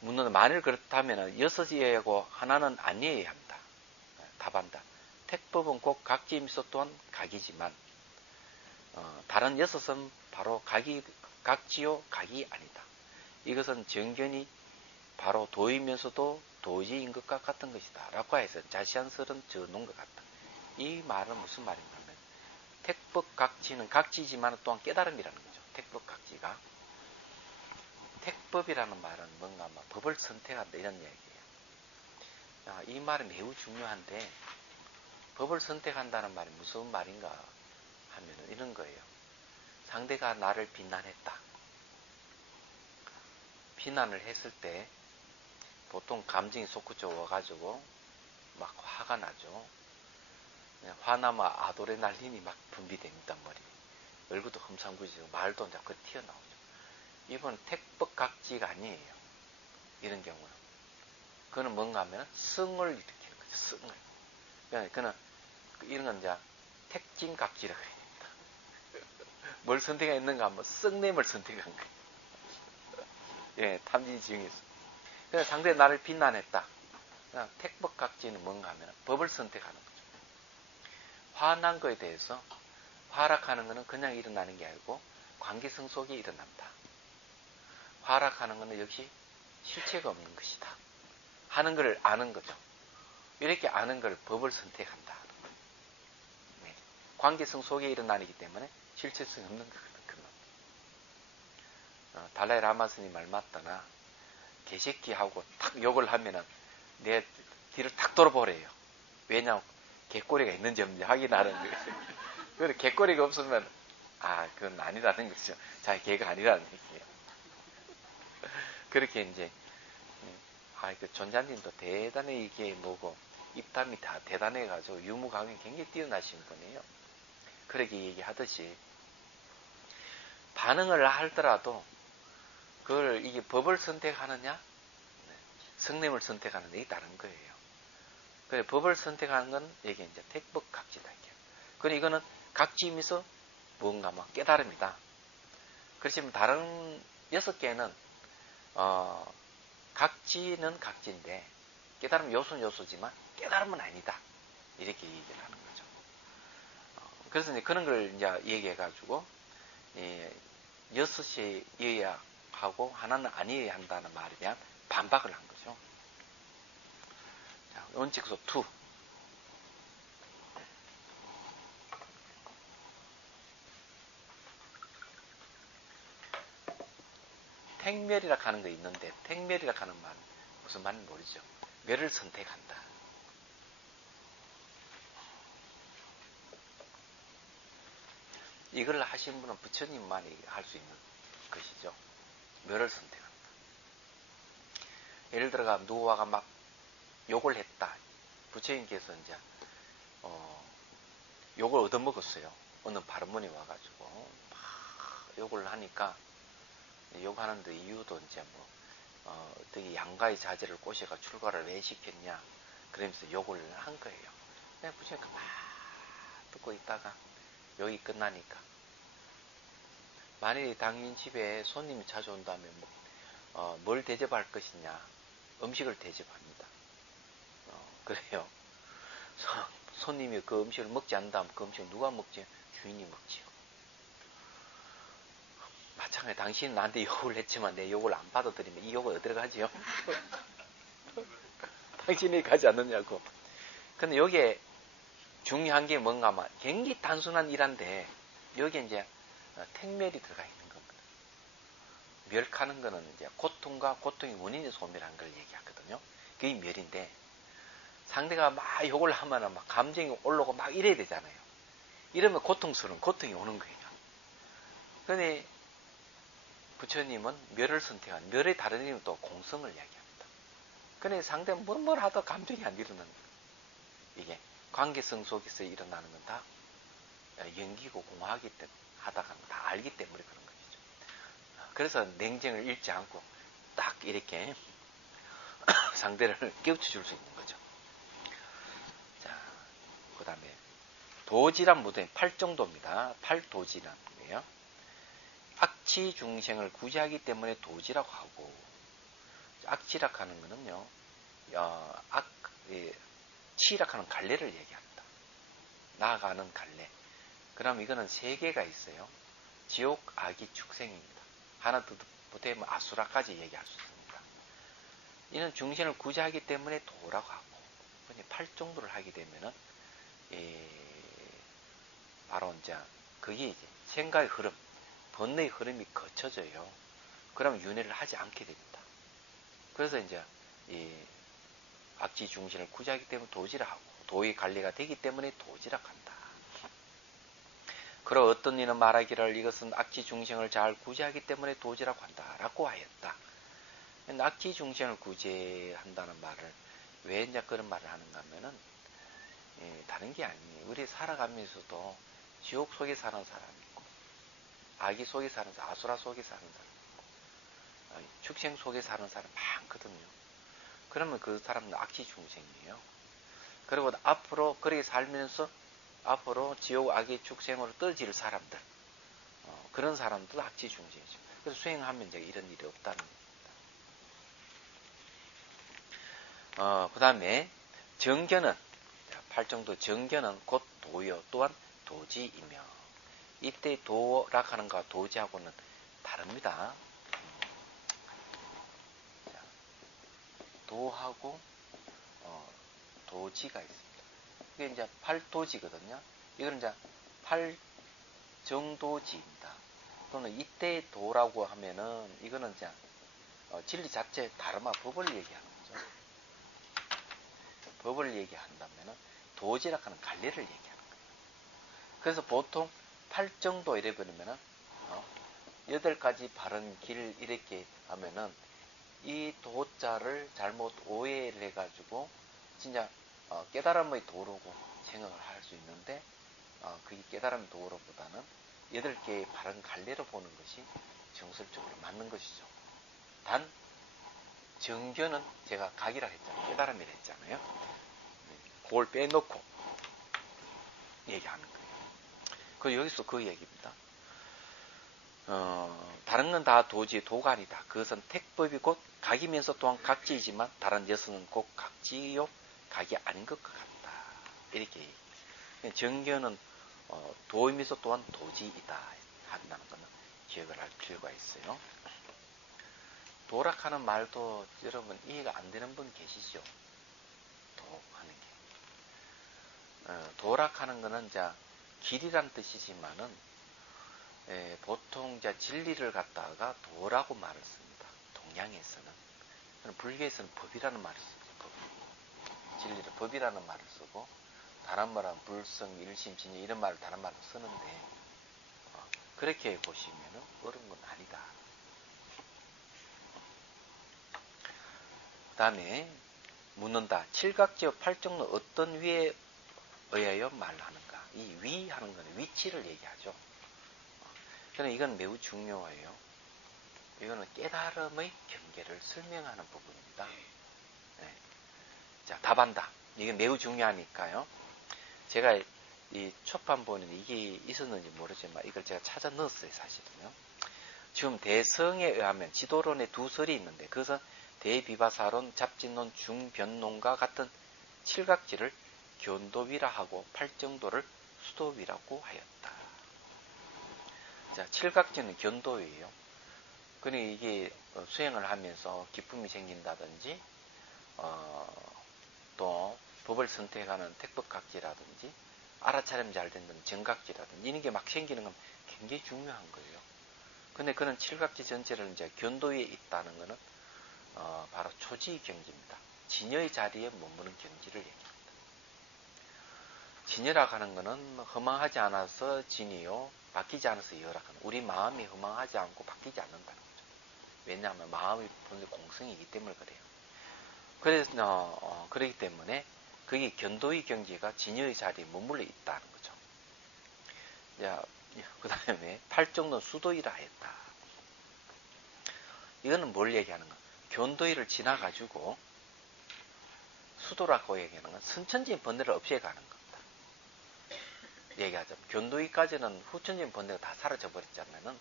묻는 만일 그렇다면 6이어야 하고 하나는 아니어야 한다. 답한다. 택법은 꼭 각지임서 또한 각이지만 다른 6은 바로 각지요 각이 아니다. 이것은 정견이 바로 도이면서도 도지인 것과 같은 것이다. 라고 해서 자세한 설은 적어놓은 것 같다. 이 말은 무슨 말인가 하면 택법각지는 각지지만 또한 깨달음이라는 거죠. 택법각지가. 택법이라는 말은 뭔가 하면 법을 선택한다 이런 얘기예요. 이 말은 매우 중요한데 법을 선택한다는 말이 무슨 말인가 하면 이런 거예요. 상대가 나를 비난했다. 비난을 했을 때 보통 감정이 솟구쳐 와가지고 막 화가 나죠. 화나면 아도레날린이 막 분비됩니다. 머리에. 얼굴도 험상궂어지고 말도 자꾸 튀어나오죠. 이건 택법각지가 아니에요. 이런 경우는. 그거는 뭔가 하면 성을 일으키는 거죠. 성을. 그러니까 이런 건 이제 택진각지라고 해야 됩니다. 뭘 선택했는가 하면 썩냄을 선택한 거예요. 예, 탐진지경에서. 그래서 상대 나를 비난했다. 택법각지는 뭔가 하면 법을 선택하는 거죠. 화난 거에 대해서 화락하는 것은 그냥 일어나는 게 아니고 관계성 속에 일어난다. 화락하는 것은 역시 실체가 없는 것이다. 하는 걸 아는 거죠. 이렇게 아는 걸 법을 선택한다. 네. 관계성 속에 일어나기 때문에 실체성이 없는 거거든. 달라이 라마 스님 말 맞다나 개새끼하고 탁 욕을 하면은 내 뒤를 탁 돌아보래요. 왜냐하면 개꼬리가 있는지 없는지 확인하는 거예요. 그런데 개꼬리가 없으면 그건 아니라는 거죠. 자기 개가 아니라는 얘기예요. 그렇게 이제 그 존자님도 대단히 이게 뭐고 입담이 다 대단해가지고 유무감이 굉장히 뛰어나신 분이에요. 그렇게 얘기하듯이 반응을 하더라도 그걸 이게 법을 선택하느냐 성냄을 선택하느냐에 다른 거예요. 그래 법을 선택하는 건 이게 이제 택법 각지다. 그리고 이거는 각지이면서 뭔가 막 깨달음이다. 그렇지만 다른 6개는 각지는 각지인데 깨달음 요소는 요소지만 깨달음은 아니다. 이렇게 얘기를 하는 거죠. 그래서 이제 그런 걸 이제 얘기해가지고 6이어야 하고 하나는 아니어야 한다는 말에 대한 반박을 한 거죠. 자, 원칙소 2. 택멸이라 하는 거 있는데 택멸이라 하는 말은 무슨 말인지 모르죠. 멸을 선택한다. 이걸 하신 분은 부처님만이 할 수 있는 것이죠. 멸을 선택한다. 예를 들어가 누구와가 막 욕을 했다. 부처님께서 이제 욕을 얻어먹었어요. 어느 바르몬이 와가지고 막 욕을 하니까 욕하는데 이유도 이제 어떻게 양가의 자제를 꼬셔가 출가를 왜 시켰냐 그러면서 욕을 한 거예요. 그냥 부처님이 막 듣고 있다가 욕이 끝나니까 만약에 당신 집에 손님이 자주 온다면 뭘 대접할 것이냐 음식을 대접합니다. 그래요. 손님이 그 음식을 먹지 않는다면 그 음식을 누가 먹지? 주인이 먹지요. 마찬가지 당신은 나한테 욕을 했지만 내 욕을 안 받아들이면 이 욕을 어디로 가지요? 당신이 가지 않느냐고. 근데 여기에 중요한 게 뭔가 하면 굉장히 단순한 일인데 여기에 이제 택멸이 들어가 있는 겁니다. 멸하는 거는 이제 고통과 고통의 원인의 소멸한 걸 얘기하거든요. 그게 멸인데 상대가 막 욕을 하면 막 감정이 올라오고 막 이래야 되잖아요. 이러면 고통스러운 고통이 오는 거예요. 근데 부처님은 멸을 선택한 멸의 다른 이름은 또 공성을 이야기합니다. 근데 상대는 뭘 하다 감정이 안 일어나는 거예요. 이게 관계성 속에서 일어나는 건 다 연기고 공하기 때문에 하다가 다 알기 때문에 그런 것이죠. 그래서 냉정을 잃지 않고 딱 이렇게 상대를 깨우쳐 줄 수 있는 거죠. 자, 그 다음에 도지란 무덤 8정도입니다. 8도지란 거예요. 악치 중생을 구제하기 때문에 도지라고 하고 악치락 하는 거는요. 치락 하는 갈래를 얘기합니다. 나아가는 갈래. 그럼 이거는 세 개가 있어요. 지옥, 악이, 축생입니다. 하나 더 보태면 아수라까지 얘기할 수 있습니다. 이는 중생을 구제하기 때문에 도라고 하고 8정도를 하게 되면은 바로 이제 그게 이제 생각의 흐름, 번뇌의 흐름이 거쳐져요. 그럼 윤회를 하지 않게 됩니다. 그래서 이제 악지 중생을 구제하기 때문에 도지라 하고 도의 관리가 되기 때문에 도지라 한다. 그러 어떤 이는 말하기를 이것은 악지 중생을 잘 구제하기 때문에 도지라고 한다라고 하였다. 악지 중생을 구제한다는 말을 왜 이제 그런 말을 하는가 하면은 다른 게 아니에요. 우리 살아가면서도 지옥 속에 사는 사람이 있고 악이 속에 사는 사람, 아수라 속에 사는 사람, 축생 속에 사는 사람 많거든요. 그러면 그 사람은 악지 중생이에요. 그리고 앞으로 그렇게 살면서 앞으로 지옥 악의 축생으로 떨어질 사람들, 그런 사람도 악지 중생이죠. 그래서 수행하면 이제 이런 일이 없다는 겁니다. 그 다음에 정견은 8정도 정견은 곧 도요 또한 도지이며 이때 도락하는 것과 도지하고는 다릅니다. 도하고 도지가 있습니다. 이게 이제 8도지거든요. 이거는 이제 8정도지입니다. 또는 이때 도라고 하면은 이거는 이제 진리 자체 다르마 법을 얘기하는 거죠. 법을 얘기한다면은 도지라 하는 갈래를 얘기하는 거예요. 그래서 보통 8정도 이래 버리면은 8가지 바른 길 이렇게 하면은 이 도자를 잘못 오해를 해가지고 진짜 깨달음의 도로고 생각을 할 수 있는데 그게 깨달음의 도로보다는 8개의 바른 갈래로 보는 것이 정설적으로 맞는 것이죠. 단 정견은 제가 각이라 했잖아요. 깨달음이라 했잖아요. 그걸 빼놓고 얘기하는 거예요. 그 여기서 그 얘기입니다. 다른 건 다 도지 도가 아니다. 그것은 택법이 곧 각이면서 또한 각지이지만 다른 여서는 곧 각지요 각이 아닌 것 같다. 이렇게 정견은 도이면서 또한 도지이다 한다는 것은 기억을 할 필요가 있어요. 도락하는 말도 여러분 이해가 안 되는 분 계시죠? 도하는 게. 도락하는 것은 이제 길이란 뜻이지만은 보통 이제 진리를 갖다가 도라고 말을 씁니다. 동양에서는. 불교에서는 법이라는 말을 쓰죠. 법. 진리를 법이라는 말을 쓰고 다른 말은 불성, 일심, 진리 이런 말을 다른 말로 쓰는데 그렇게 보시면 어려운 건 아니다. 그 다음에 묻는다. 칠각지와 팔정로 어떤 위에 의하여 말하는가? 이 위 하는 거는 위치를 얘기하죠. 그러나 이건 매우 중요해요. 이거는 깨달음의 경계를 설명하는 부분입니다. 네. 자, 답한다. 이게 매우 중요하니까요. 제가 이 초판본에 이게 있었는지 모르지만 이걸 제가 찾아 넣었어요, 사실은요. 지금 대성에 의하면 지도론의 두 설이 있는데 그것은 대비바사론, 잡진론, 중변론과 같은 칠각지를 견도위라 하고 팔정도를 수도위라고 하였다. 자, 칠각지는 견도위예요. 그러니 이게 수행을 하면서 기쁨이 생긴다든지 또 법을 선택하는 택법각지라든지 알아차림 잘 된다는 정각지라든지 이런 게 막 생기는 건 굉장히 중요한 거예요. 근데 그런 칠각지 전체를 이제 견도위에 있다는 것은 바로 초지 경지입니다. 진여의 자리에 머무는 경지를 얘기합니다. 진여라고 하는 것은 허망하지 않아서 진이요, 바뀌지 않아서 여라고 하는, 우리 마음이 허망하지 않고 바뀌지 않는다는 거죠. 왜냐하면 마음이 본래 공성이기 때문에 그래요. 그래서 그렇기 때문에 그게 견도의 경지가 진여의 자리에 머물러 있다는 거죠. 자, 그 다음에 팔정도 수도이라 했다. 이거는 뭘 얘기하는 가? 견도위를 지나가지고 수도라고 얘기하는 건 선천적인 번뇌를 없애가는 겁니다. 얘기하자면 견도위까지는 후천적인 번뇌가 다 사라져 버렸잖아요.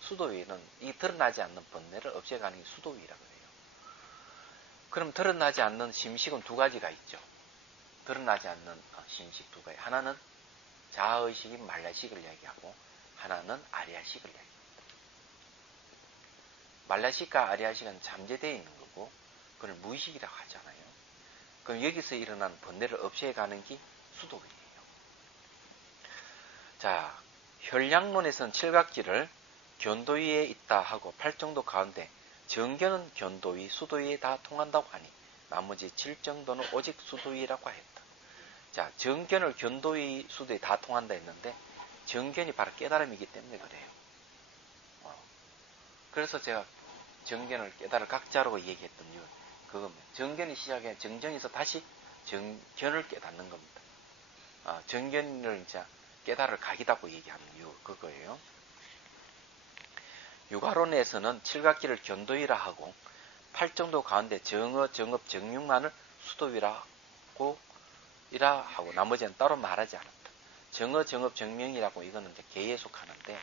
수도위는 이 드러나지 않는 번뇌를 없애가는 게 수도위라고 해요. 그럼 드러나지 않는 심식은 두 가지가 있죠. 드러나지 않는 심식 두 가지. 하나는 자아의식인 말라식을 얘기하고 하나는 아리아식을 얘기합니다. 말라식과 아리아식은 잠재되어 있는 거고 그걸 무의식이라고 하잖아요. 그럼 여기서 일어난 번뇌를 없애가는 게 수도위예요. 자, 혈량론에서는 칠각지를 견도위에 있다 하고 팔정도 가운데 정견은 견도위, 수도위에 다 통한다고 하니 나머지 칠정도는 오직 수도위라고 했다. 자, 정견을 견도위, 수도위에 다 통한다 했는데 정견이 바로 깨달음이기 때문에 그래요. 그래서 제가 정견을 깨달을 각자라고 얘기했던 이유, 그겁니다. 정견이 시작해 정정에서 다시 정견을 깨닫는 겁니다. 정견을 이제 깨달을 각이라고 얘기하는 이유, 그거예요. 유가론에서는 칠각기를 견도위라 하고 팔정도 가운데 정어, 정업, 정육만을 수도위라고 나머지는 따로 말하지 않았다. 정어, 정업, 정명이라고 이거는 이제 계에 속하는데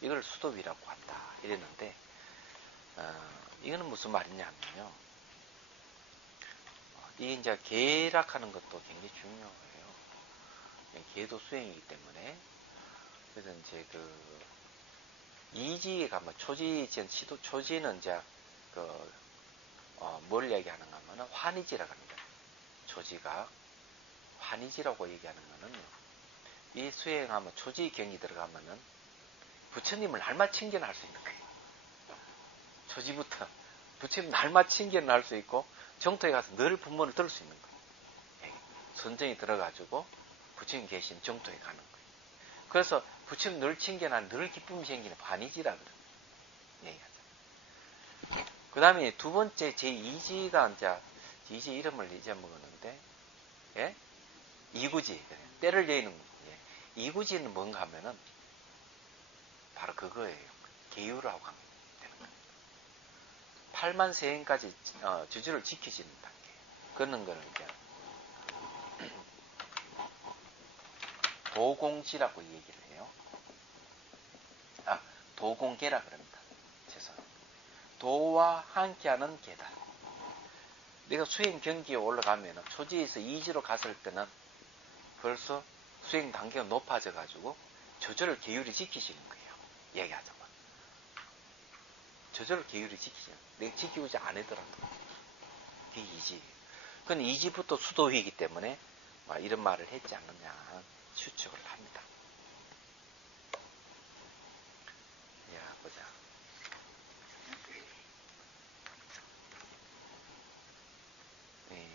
이걸 수도위라고 한다 이랬는데 이거는 무슨 말이냐면요. 이게 이제 계락하는 것도 굉장히 중요해요. 계도 수행이기 때문에. 그래서 이제 이지가 뭐 초지는 이제 뭘 얘기하는가 하면 환희지라고 합니다. 초지가 환희지라고 얘기하는 거는 이 수행하면 초지 경이 들어가면은 부처님을 날마 칭견할 수 있는 거예요. 초지부터 부처님 날마 칭견을 할 수 있고 정토에 가서 늘 분문을 들을 수 있는 거예요. 선정이 들어가지고 부처님 계신 정토에 가는 거예요. 그래서 부처님 늘 칭견하는 늘 기쁨이 생기는 환희지라 그래요. 얘기하죠. 그 다음에 두 번째 제2지가 이제 이지 이름을 잊어먹었는데 이구지 때를 여는 이구지는 뭔가 하면은 바로 그거예요. 계율하고 되는 거예요. 8만 세행까지 주주를 지키시는 단계. 그런 거는 이제 도공지라고 얘기를 해요. 도공계라 그럽니다. 죄송합니다. 도와 함께하는 계다. 내가 수행 경기에 올라가면 초지에서 이지로 갔을 때는 벌써 수행 단계가 높아져 가지고 저절을 계율이 지키시는 거예요. 얘기하자면 저절을 계율이 지키시는 거예요. 내가 지키고자 안 하더라도 그게 이지. 그건 이지부터 수도이기 때문에 이런 말을 했지 않느냐 추측을 합니다. 야, 보자.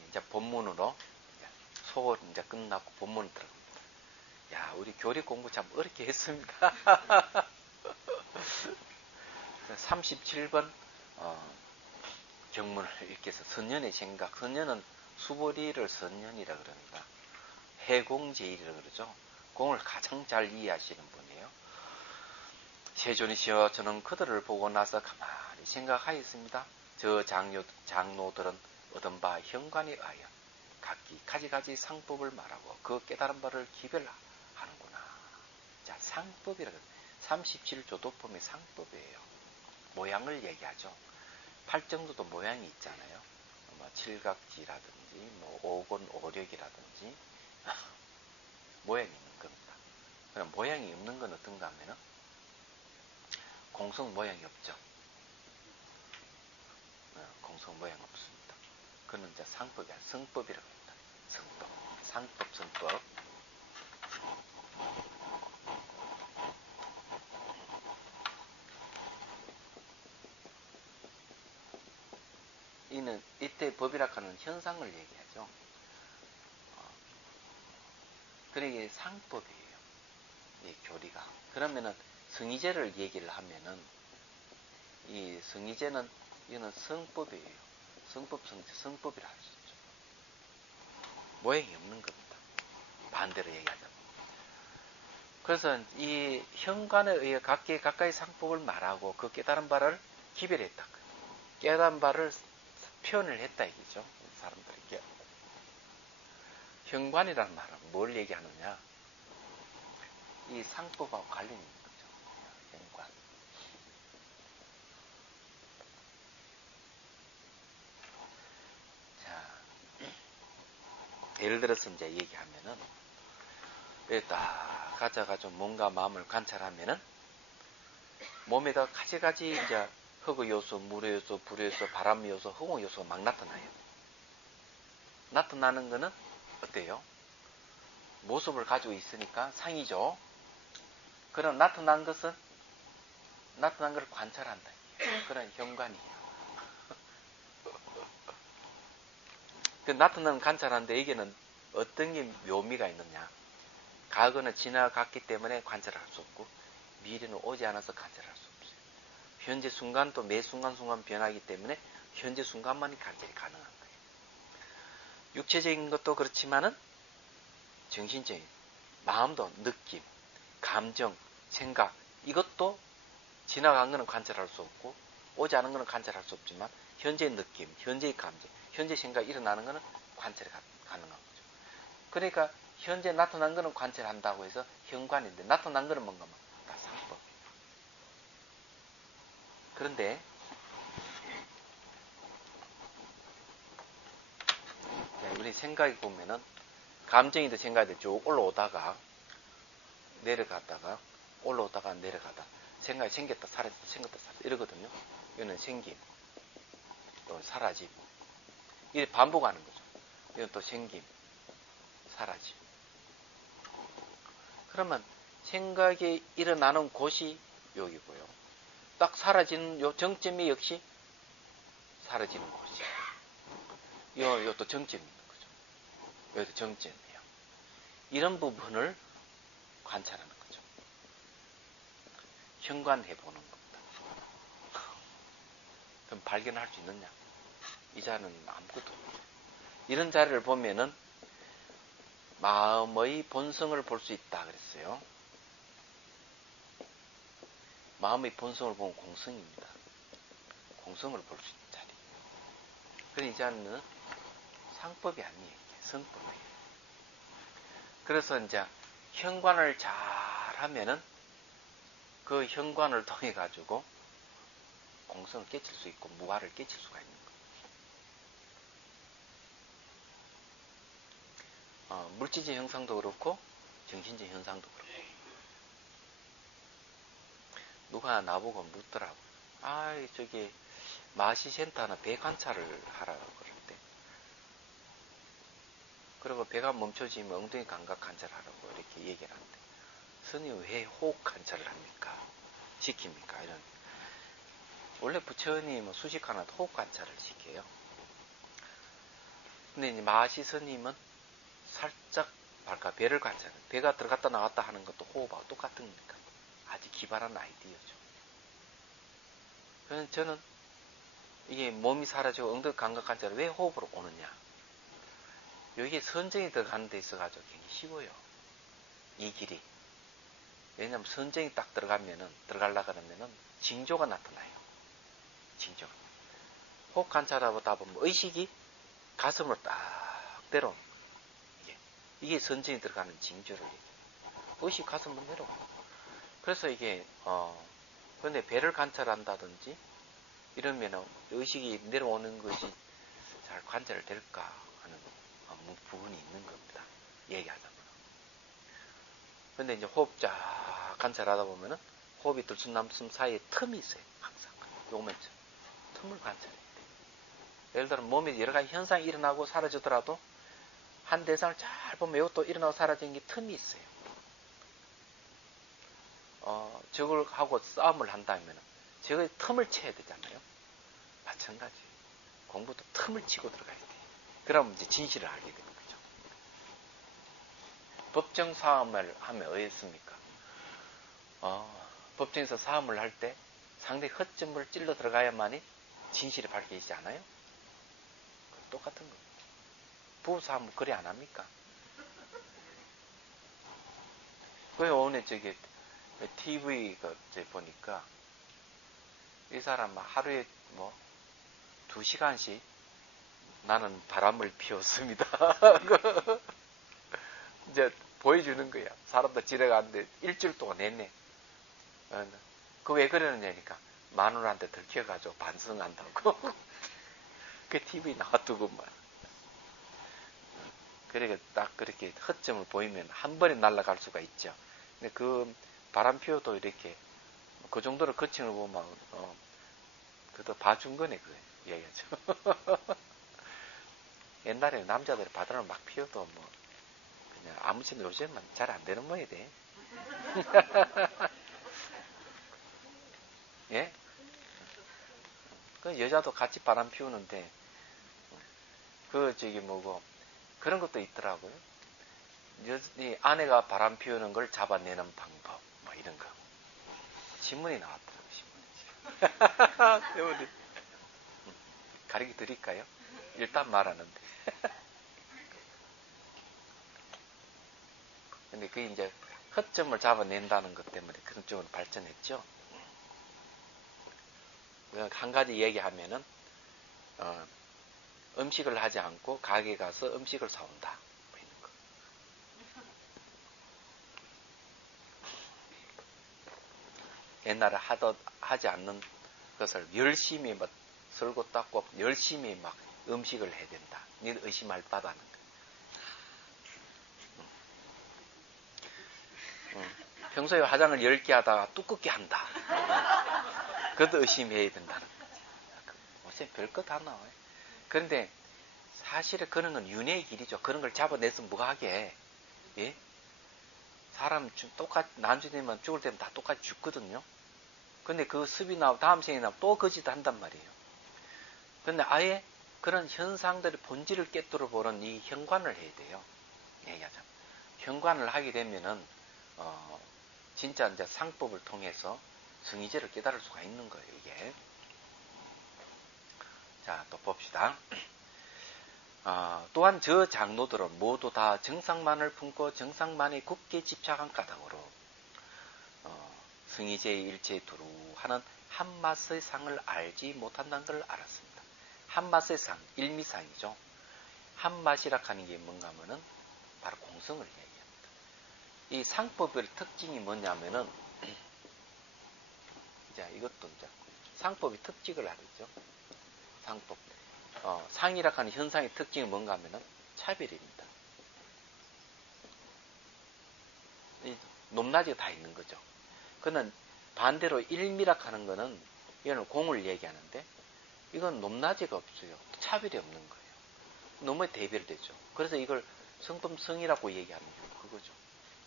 이제 본문으로 소홀 이제 끝나고 본문 들어갑니다. 야, 우리 교리 공부 참 어렵게 했습니다. 37번 경문을 읽겠어. 선년의 생각. 선년은 수보리를 선년이라 그럽니다. 해공제일이라 그러죠. 공을 가장 잘 이해하시는 분이에요. 세존이시여, 저는 그들을 보고 나서 가만히 생각하였습니다. 저 장로들은 얻은 바 현관에 의하여 각기 가지가지 상법을 말하고 그 깨달은 바를 기별하는구나. 자, 상법이라고 37조 도품의 상법이에요. 모양을 얘기하죠. 팔정도도 모양이 있잖아요. 뭐 칠각지라든지 뭐 오곤 오력이라든지 모양이 있는 겁니다. 그럼 모양이 없는 건 어떤가 하면은 공성 모양이 없죠. 공성 모양 없습니다. 그는 이제 상법이 아니라 성법이라고 합니다. 성법, 상법, 성법. 이때 법이라 하는 현상을 얘기하죠. 그러기에 상법이에요. 이 교리가. 그러면은 성의제를 얘기를 하면은 이 성의제는 이거는 성법이에요. 성법, 성법이라 할 수 있죠. 모양이 없는 겁니다. 반대로 얘기하자면. 그래서 이 현관에 의해 각기 가까이 상법을 말하고 그 깨달은 바를 기별했다. 깨달은 바를 표현을 했다 이거죠. 사람들에게. 현관이라는 말은 뭘 얘기하느냐? 이 상법하고 관련이 있는 거죠. 현관. 자, 예를 들어서 이제 얘기하면은, 딱 가져가지고 뭔가 마음을 관찰하면은, 몸에다 가지가지 이제 흙의 요소, 물의 요소, 불의 요소, 바람의 요소, 허공의 요소가 막 나타나요. 나타나는 거는 어때요? 모습을 가지고 있으니까 상이죠. 그럼 나타난 걸 관찰한다. 그런 현관이에요. 그 나타나는 관찰하는데 이게는 어떤 게 묘미가 있느냐. 과거는 지나갔기 때문에 관찰할 수 없고 미래는 오지 않아서 관찰할 수 없어요. 현재 순간도 매 순간순간 변하기 때문에 현재 순간만이 관찰이 가능한 거예요. 육체적인 것도 그렇지만은 정신적인 마음도 느낌, 감정, 생각 이것도 지나간 거는 관찰할 수 없고 오지 않은 거는 관찰할 수 없지만 현재의 느낌, 현재의 감정, 현재 생각이 일어나는 거는 관찰이 가능한 거죠. 그러니까 현재 나타난 거는 관찰한다고 해서 현관인데 나타난 거는 뭔가 다 상법. 그런데 우리 생각이 보면은 감정이든 생각이든 쭉 올라오다가 내려갔다가 올라오다가 내려가다 생각이 생겼다 사라졌다 생겼다 사라졌다 이러거든요. 이거는 생김 또 사라짐 이게 반복하는 거죠. 이건 또 생김 사라짐. 그러면 생각이 일어나는 곳이 여기고요. 딱 사라지는 요 정점이 역시 사라지는 곳이에요. 요것도 정점이 있는 거죠. 여기도 정점이에요. 이런 부분을 관찰하는 거죠. 현관해 보는 겁니다. 그럼 발견할 수 있느냐? 이 자는 아무것도 없죠. 이런 자리를 보면은 마음의 본성을 볼 수 있다 그랬어요. 마음의 본성을 보면 공성입니다. 공성을 볼 수 있는 자리. 그래서 이 자는 상법이 아니에요. 성법이에요. 그래서 이제 현관을 잘 하면은 그 현관을 통해 가지고 공성을 깨칠 수 있고 무아를 깨칠 수가 있는 거예요. 물질적 형상도 그렇고 정신적 현상도 그렇고. 누가 나보고 묻더라고. 저기 마시센터는 배 관찰을 하라고 그럴 때. 그리고 배가 멈춰지면 엉덩이 감각 관찰하라고 이렇게 얘기를 하는데 스님 왜 호흡 관찰을 합니까? 시킵니까? 이런. 원래 부처님은 수식 하나 호흡 관찰을 시켜요. 근데 이제 마시 스님은 살짝 배를 관찰해요. 배가 들어갔다 나왔다 하는 것도 호흡하고 똑같은 거니까. 아주 기발한 아이디어죠. 그래서 저는 이게 몸이 사라지고 엉덩이 감각 관찰을 왜 호흡으로 오느냐. 여기에 선정이 들어가는 데 있어가지고 굉장히 쉬워요. 이 길이. 왜냐면 선정이 딱 들어가려고 그러면은 징조가 나타나요. 징조. 호흡 관찰하다 보면 의식이 가슴으로 딱 내려오는 거예요. 이게 선정이 들어가는 징조를 얘기해요. 의식 가슴으로 내려오는 거예요. 그래서 이게, 근데 배를 관찰한다든지 이러면은 의식이 내려오는 것이 잘 관찰될까 하는 부분이 있는 겁니다. 얘기하다 보면. 근데 이제 호흡 쫙 관찰하다 보면은 호흡이 들숨 사이에 틈이 있어요. 항상. 요면쯤. 틈을 관찰해야 돼요. 예를 들어 몸에 여러 가지 현상이 일어나고 사라지더라도 한 대상을 잘 보면 이것도 일어나고 사라지는 게 틈이 있어요. 저걸 하고 싸움을 한다면 저걸 틈을 채야 되잖아요. 마찬가지. 공부도 틈을 치고 들어가야 돼요. 그럼 이제 진실을 알게 되는 거죠. 법정 싸움을 하면 어떻습니까? 법정에서 싸움을 할 때 상대의 허점을 찔러 들어가야만이 진실이 밝혀지지 않아요? 똑같은 겁니다. 부부싸움을 그래 안 합니까? 그 오늘 저기 TV 보니까 이 사람 하루에 2시간씩 나는 바람을 피웠습니다. 이제 보여주는 거야. 사람들 집에 갔는데 일주일 동안 했네. 그 왜 그러느냐니까 마누라한테 들켜가지고 반성한다고. 그 TV 놔두고만. 그러니까 딱 그렇게 허점을 보이면 한 번에 날아갈 수가 있죠. 근데 그 바람 피워도 이렇게 그 정도로 거침을 보면 그것도 봐준 거네 그 얘기죠. 옛날에 남자들이 바람을 막 피워도 그냥 아무 짓도 요즘은 잘 안 되는 모양이 돼. 예? 그 여자도 같이 바람 피우는데 그런 것도 있더라고요. 이 아내가 바람 피우는 걸 잡아내는 방법 이런 거 신문이 나왔더라고요. 신문이. 가르쳐 드릴까요? 일단 말하는데. 근데 그게 이제 허점을 잡아낸다는 것 때문에 그런 쪽으로 발전했죠. 한 가지 얘기하면은 음식을 하지 않고 가게 가서 음식을 사온다. 옛날에 하지 않는 것을 열심히 설고 닦고 열심히 음식을 해야 된다. 니 의심할 바다는 거. 평소에 화장을 10개 하다가 두껍게 한다. 그것도 의심해야 된다는 거지. 별것 다 나와요. 그런데 사실은 그런 건 윤회의 길이죠. 그런 걸 잡아내서 뭐가 하게. 예? 사람 똑같이 난주되면 죽을 때면 다 똑같이 죽거든요. 근데 그 습이 나고 다음 생에 나면 또 거짓 한단 말이에요. 근데 아예 그런 현상들의 본질을 깨뜨려 보는 이 현관을 해야 돼요. 얘기하자면. 현관을 하게 되면은 진짜 이제 상법을 통해서 승의제를 깨달을 수가 있는 거예요, 이게. 자, 또 봅시다. 또한 저 장로들은 모두 다 정상만을 품고 정상만에 굳게 집착한 까닭으로 승의제의 일체에 두루 하는 한맛의 상을 알지 못한다는 걸 알았습니다. 한맛의 상, 일미상이죠. 한맛이라 하는 게 뭔가 하면은 바로 공성을 얘기합니다. 이 상법의 특징이 뭐냐면은 자, 이것도 이제 상법의 특징을 알죠. 상법. 상이라 하는 현상의 특징이 뭔가 하면은 차별입니다. 이 높낮이가 다 있는 거죠. 그는 반대로 일미라 하는 거는 이거는 공을 얘기하는데 이건 높낮이가 없어요. 차별이 없는 거예요. 너무 대별되죠. 그래서 이걸 성품성이라고 얘기하는 이유가 그거죠.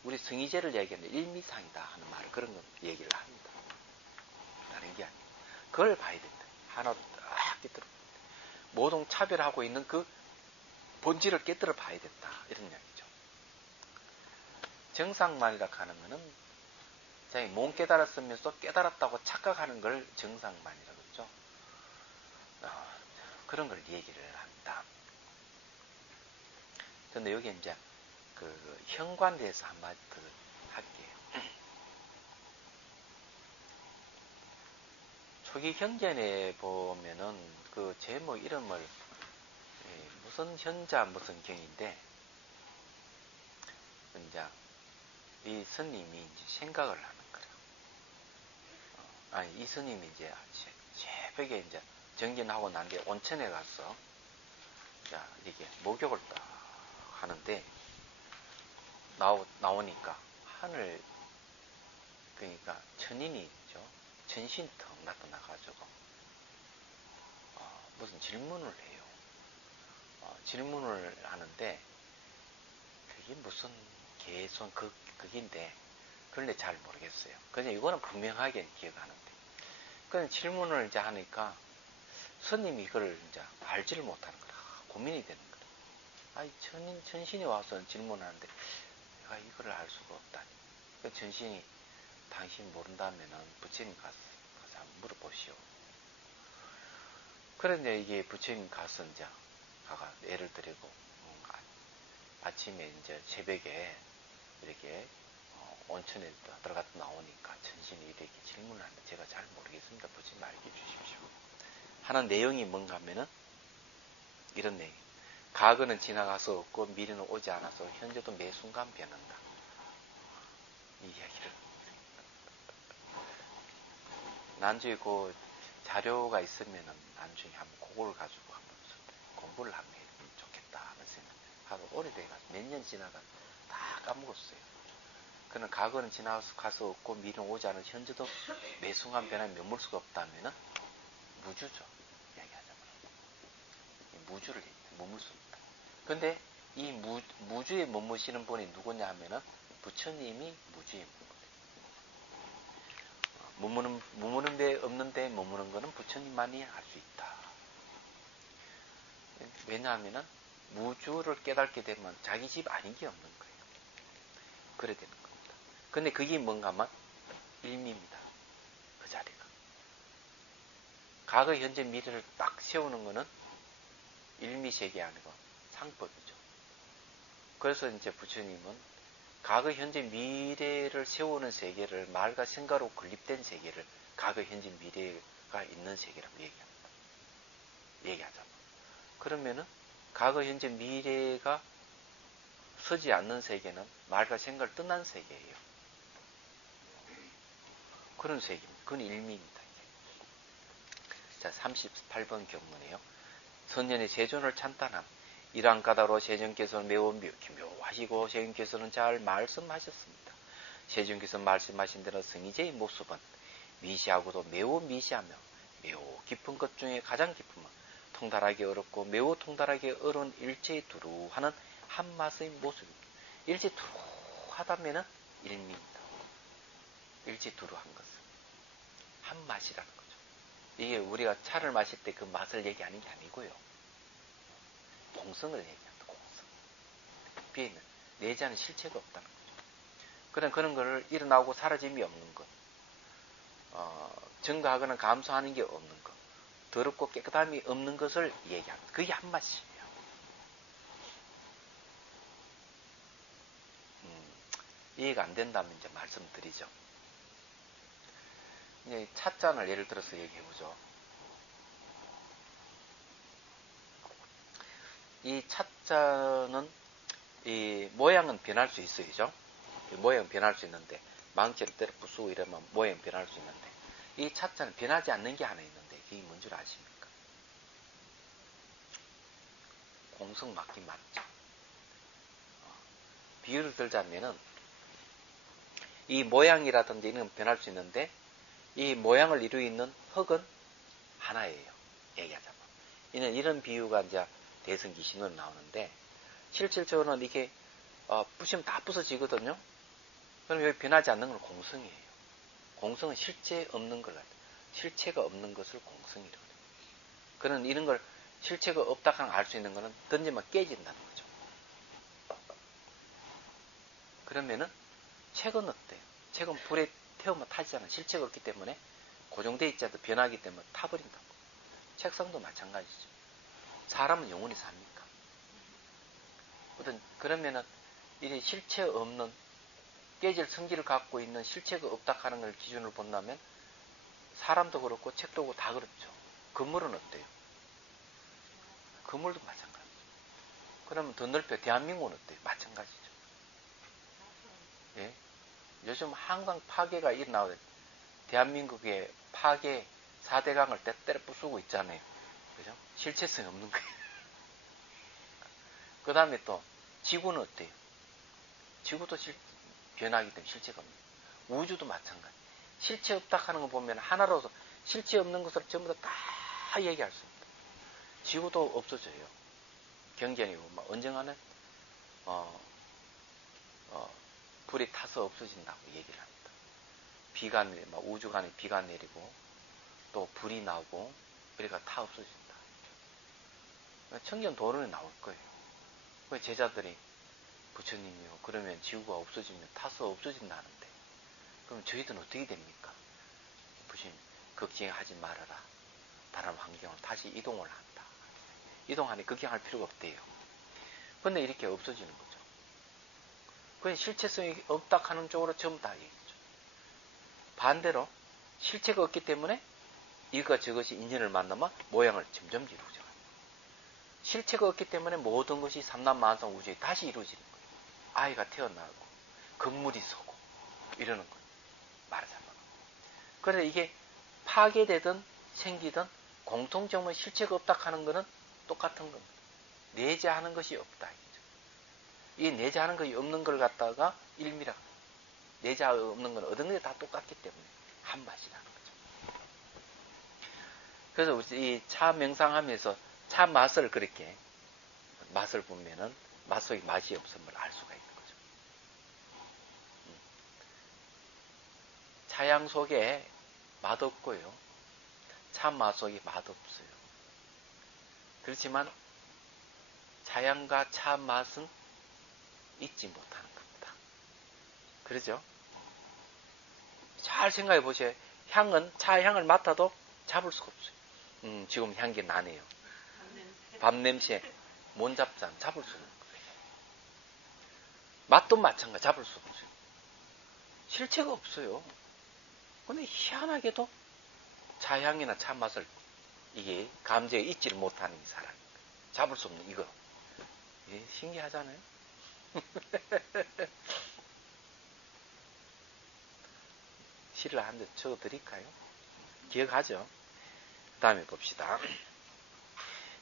우리 승의제를 얘기하는 일미상이다 하는 말 그런 건 얘기를 합니다. 다른 게 아니에요. 그걸 봐야 된다. 하나 딱 깨뜨려. 모동 차별하고 있는 그 본질을 깨뜨려 봐야 된다. 이런 이야기죠. 정상만이라 하는 거는 자기 몸 깨달았으면서 깨달았다고 착각하는 걸 정상만이라고 했죠. 그런 걸 얘기를 한다. 근데 여기 이제 그 현관대에서 한마디 더 할게요. 초기 현견에 보면은 그 제목 이름을 무슨 현자 무슨 경인데 이제 이 스님이 이제 생각을 하는 거예요. 아니 이 스님이 이제 새벽에 이제 정진하고 난 뒤에 온천에 가서 자 이렇게 목욕을 딱 하는데 나오니까 하늘 그러니까 천인이 있죠. 천신이 턱 나타나가지고 무슨 질문을 해요. 질문을 하는데 그게 무슨 개손 극인데 그런데 잘 모르겠어요. 그냥 이거는 분명하게 기억하는데 그냥 질문을 이제 하니까 스님이 이걸 이제 알지를 못하는 거라 고민이 되는 거라. 아이 천신이 와서 질문하는데 내가 이걸 알 수가 없다니. 그 천신이 당신 모른다면은 부처님 가서 한번 물어보시오. 그런데 이게 부처님 가서 이제 가가 예를 드리고 아침에 이제 새벽에 이렇게 온천에 들어갔다 나오니까 천신이 이렇게 질문을 하는데 제가 잘 모르겠습니다. 부처님 알게 주십시오. 하는 내용이 뭔가 하면은 이런 내용. 과거는 지나가서 없고 미래는 오지 않아서 현재도 매 순간 변한다. 이 이야기를. 나중에 그 자료가 있으면은 나중에 한번 그걸 가지고 한번 공부를 하면 좋겠다 하는 생각. 하도 오래돼가지고 몇 년 지나가 다 까먹었어요. 그는 과거는 지나가서 없고 미래는 오지 않은 현재도 매 순간 변하면 면물 수가 없다면은 무주죠. 이야기하자면 무주를 머물 수 없다. 근데 이 무주에 머무시는 분이 누구냐 하면은 부처님이 무주에 머무는 데 없는데 머무는 거는 부처님만이 할 수 있다. 왜냐하면은 무주를 깨닫게 되면 자기 집 아닌 게 없는 거예요. 그래 되는 겁니다. 근데 그게 뭔가 하면 일미입니다. 그 자리가. 과거, 현재, 미래를 딱 세우는 거는 일미세계 아니고 상법이죠. 그래서 이제 부처님은 과거, 현재, 미래를 세우는 세계를 말과 생각으로 건립된 세계를 과거, 현재, 미래가 있는 세계라고 얘기하잖아. 그러면은 과거, 현재, 미래가 서지 않는 세계는 말과 생각을 떠난 세계예요. 그런 세계입니다. 그건 일미입니다. 자, 38번 경문이에요. 선년의 세존을 찬탄함. 이러한 까닭으로 세존께서는 매우 묘하시고 세존께서는 잘 말씀하셨습니다. 세존께서 말씀하신 대로 성의제의 모습은 미시하고도 매우 미시하며 매우 깊은 것 중에 가장 깊은 것, 통달하기 어렵고 매우 통달하기 어려운 일체의 두루하는 한 맛의 모습입니다. 일체 두루하다면은 일미입니다. 일체 두루한 것은 한 맛이라는 거죠. 이게 우리가 차를 마실 때 그 맛을 얘기하는 게 아니고요. 공성을 얘기합니다. 공성. 비에는 내재하는 실체가 없다는 거죠. 그런 거를 일어나고 사라짐이 없는 것. 증거하거나 감소하는 게 없는 것. 더럽고 깨끗함이 없는 것을 얘기합니다. 그게 한 맛이에요. 이해가 안 된다면 이제 말씀드리죠. 이제 찻잔을 예를 들어서 얘기해보죠. 이 찻잔은 이 모양은 변할 수 있어요. 모양은 변할 수 있는데 망치를 때려 부수고 이러면 모양은 변할 수 있는데 이 찻잔은 변하지 않는 게 하나 있는데 그게 뭔 줄 아십니까? 공성 맞긴 맞죠. 비유를 들자면은 이 모양이라든지 이런 건 변할 수 있는데 이 모양을 이루고 있는 흙은 하나예요. 얘기하자면. 이런 비유가 이제 대승기신으로 나오는데 실질적으로는 이게 부시면 다 부서지거든요. 그럼 여기 변하지 않는 건 공성이에요. 공성은 실체 없는 걸 같아요. 실체가 없는 것을 공성이라고 해요. 그런 이런 걸 실체가 없다 하는 알 수 있는 거는 던지면 깨진다는 거죠. 그러면은 책은 어때요? 책은 불에 태우면 타지 않아요. 실체가 없기 때문에 고정되어 있지 않아도 변하기 때문에 타버린다고. 책상도 마찬가지죠. 사람은 영원히 삽니까? 그러면은 이 실체 없는 깨질 성질을 갖고 있는 실체가 없다 하는 걸 기준으로 본다면 사람도 그렇고 책도 그렇고 다 그렇죠. 건물은 어때요? 건물도 마찬가지죠. 그러면 더 넓혀 대한민국은 어때요? 마찬가지죠. 예? 요즘 항상 파괴가 일어나고 대한민국의 파괴 4대강을 때때려 부수고 있잖아요. 그죠? 실체성이 없는 거예요. 그 다음에 또 지구는 어때요? 지구도 변하기 때문에 실체가 없는 거예요. 우주도 마찬가지. 실체 없다 하는 거 보면 하나로서 실체 없는 것을 전부 다 얘기할 수 있습니다. 지구도 없어져요. 경전이고 막 언젠가는 불이 타서 없어진다고 얘기를 합니다. 비가 막 우주간에 비가 내리고 또 불이 나고 그러니까 다 없어진다. 청전 도론에 나올 거예요. 그 제자들이 부처님이요. 그러면 지구가 없어지면 타서 없어진다는데 그럼 저희들은 어떻게 됩니까? 부처님 걱정하지 말아라. 다른 환경으로 다시 이동을 한다. 이동하니 걱정할 필요가 없대요. 근데 이렇게 없어지는 거죠. 그건 실체성이 없다 하는 쪽으로 전부 다 얘기죠. 반대로 실체가 없기 때문에 이것과 저것이 인연을 만나면 모양을 점점 이루죠. 실체가 없기 때문에 모든 것이 삼남만상 우주에 다시 이루어지는 거예요. 아이가 태어나고 건물이 서고 이러는 거예요. 말하자면. 그래서 이게 파괴되든 생기든 공통점은 실체가 없다 하는 것은 똑같은 겁니다. 내재하는 것이 없다. 이 내재하는 것이 없는 걸 갖다가 일미라고 합니다. 내재 없는 건 얻은 게 다 똑같기 때문에 한 맛이라는 거죠. 그래서 이 차 명상하면서 차 맛을 그렇게 맛을 보면은 맛 속에 맛이 없음을 알 수가 있는 거죠. 차향 속에 맛없고요. 참 맛 속에 맛없어요. 그렇지만 차향과 차 맛은 잊지 못하는 겁니다. 그러죠? 잘 생각해 보세요. 향은 차 향을 맡아도 잡을 수가 없어요. 지금 향기 나네요. 밥 냄새 못 잡잖아. 잡을 수가 없는 거예요. 맛도 마찬가지 잡을 수가 없어요. 실체가 없어요. 근데 희한하게도 차향이나 차 맛을 이게 감정에 잊지를 못하는 이 사람. 잡을 수 없는 이거. 예, 신기하잖아요. 시를 한 대 적어드릴까요? 기억하죠? 그 다음에 봅시다.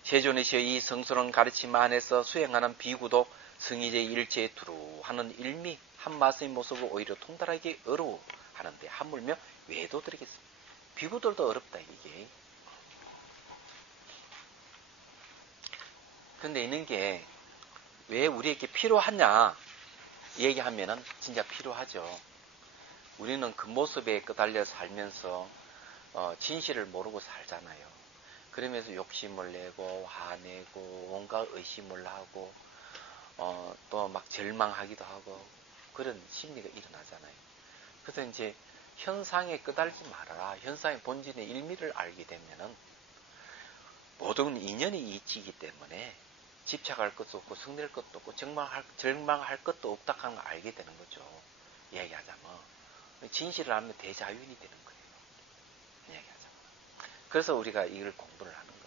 세존이시여 이 성스러운 가르침 안에서 수행하는 비구도 성의제 일체에 두루 하는 일미 한 말씀의 모습을 오히려 통달하기 어려워 하는데 하물며 외도 드리겠습니다. 비구들도 어렵다 이게. 근데 있는 게 왜 우리에게 필요하냐 얘기하면은 진짜 필요하죠. 우리는 그 모습에 끄달려 살면서 진실을 모르고 살잖아요. 그러면서 욕심을 내고 화내고 온갖 의심을 하고 또 막 절망하기도 하고 그런 심리가 일어나잖아요. 그래서 이제 현상에 끄달리지 말아라. 현상의 본질의 일미를 알게 되면은 모든 인연이 이치이기 때문에 집착할 것도 없고 성낼 것도 없고 절망할 것도 없다 하는 걸 알게 되는 거죠. 이야기하자면 진실을 알면 대자연이 되는 거예요. 이야기하자면. 그래서 우리가 이걸 공부를 하는 거예요.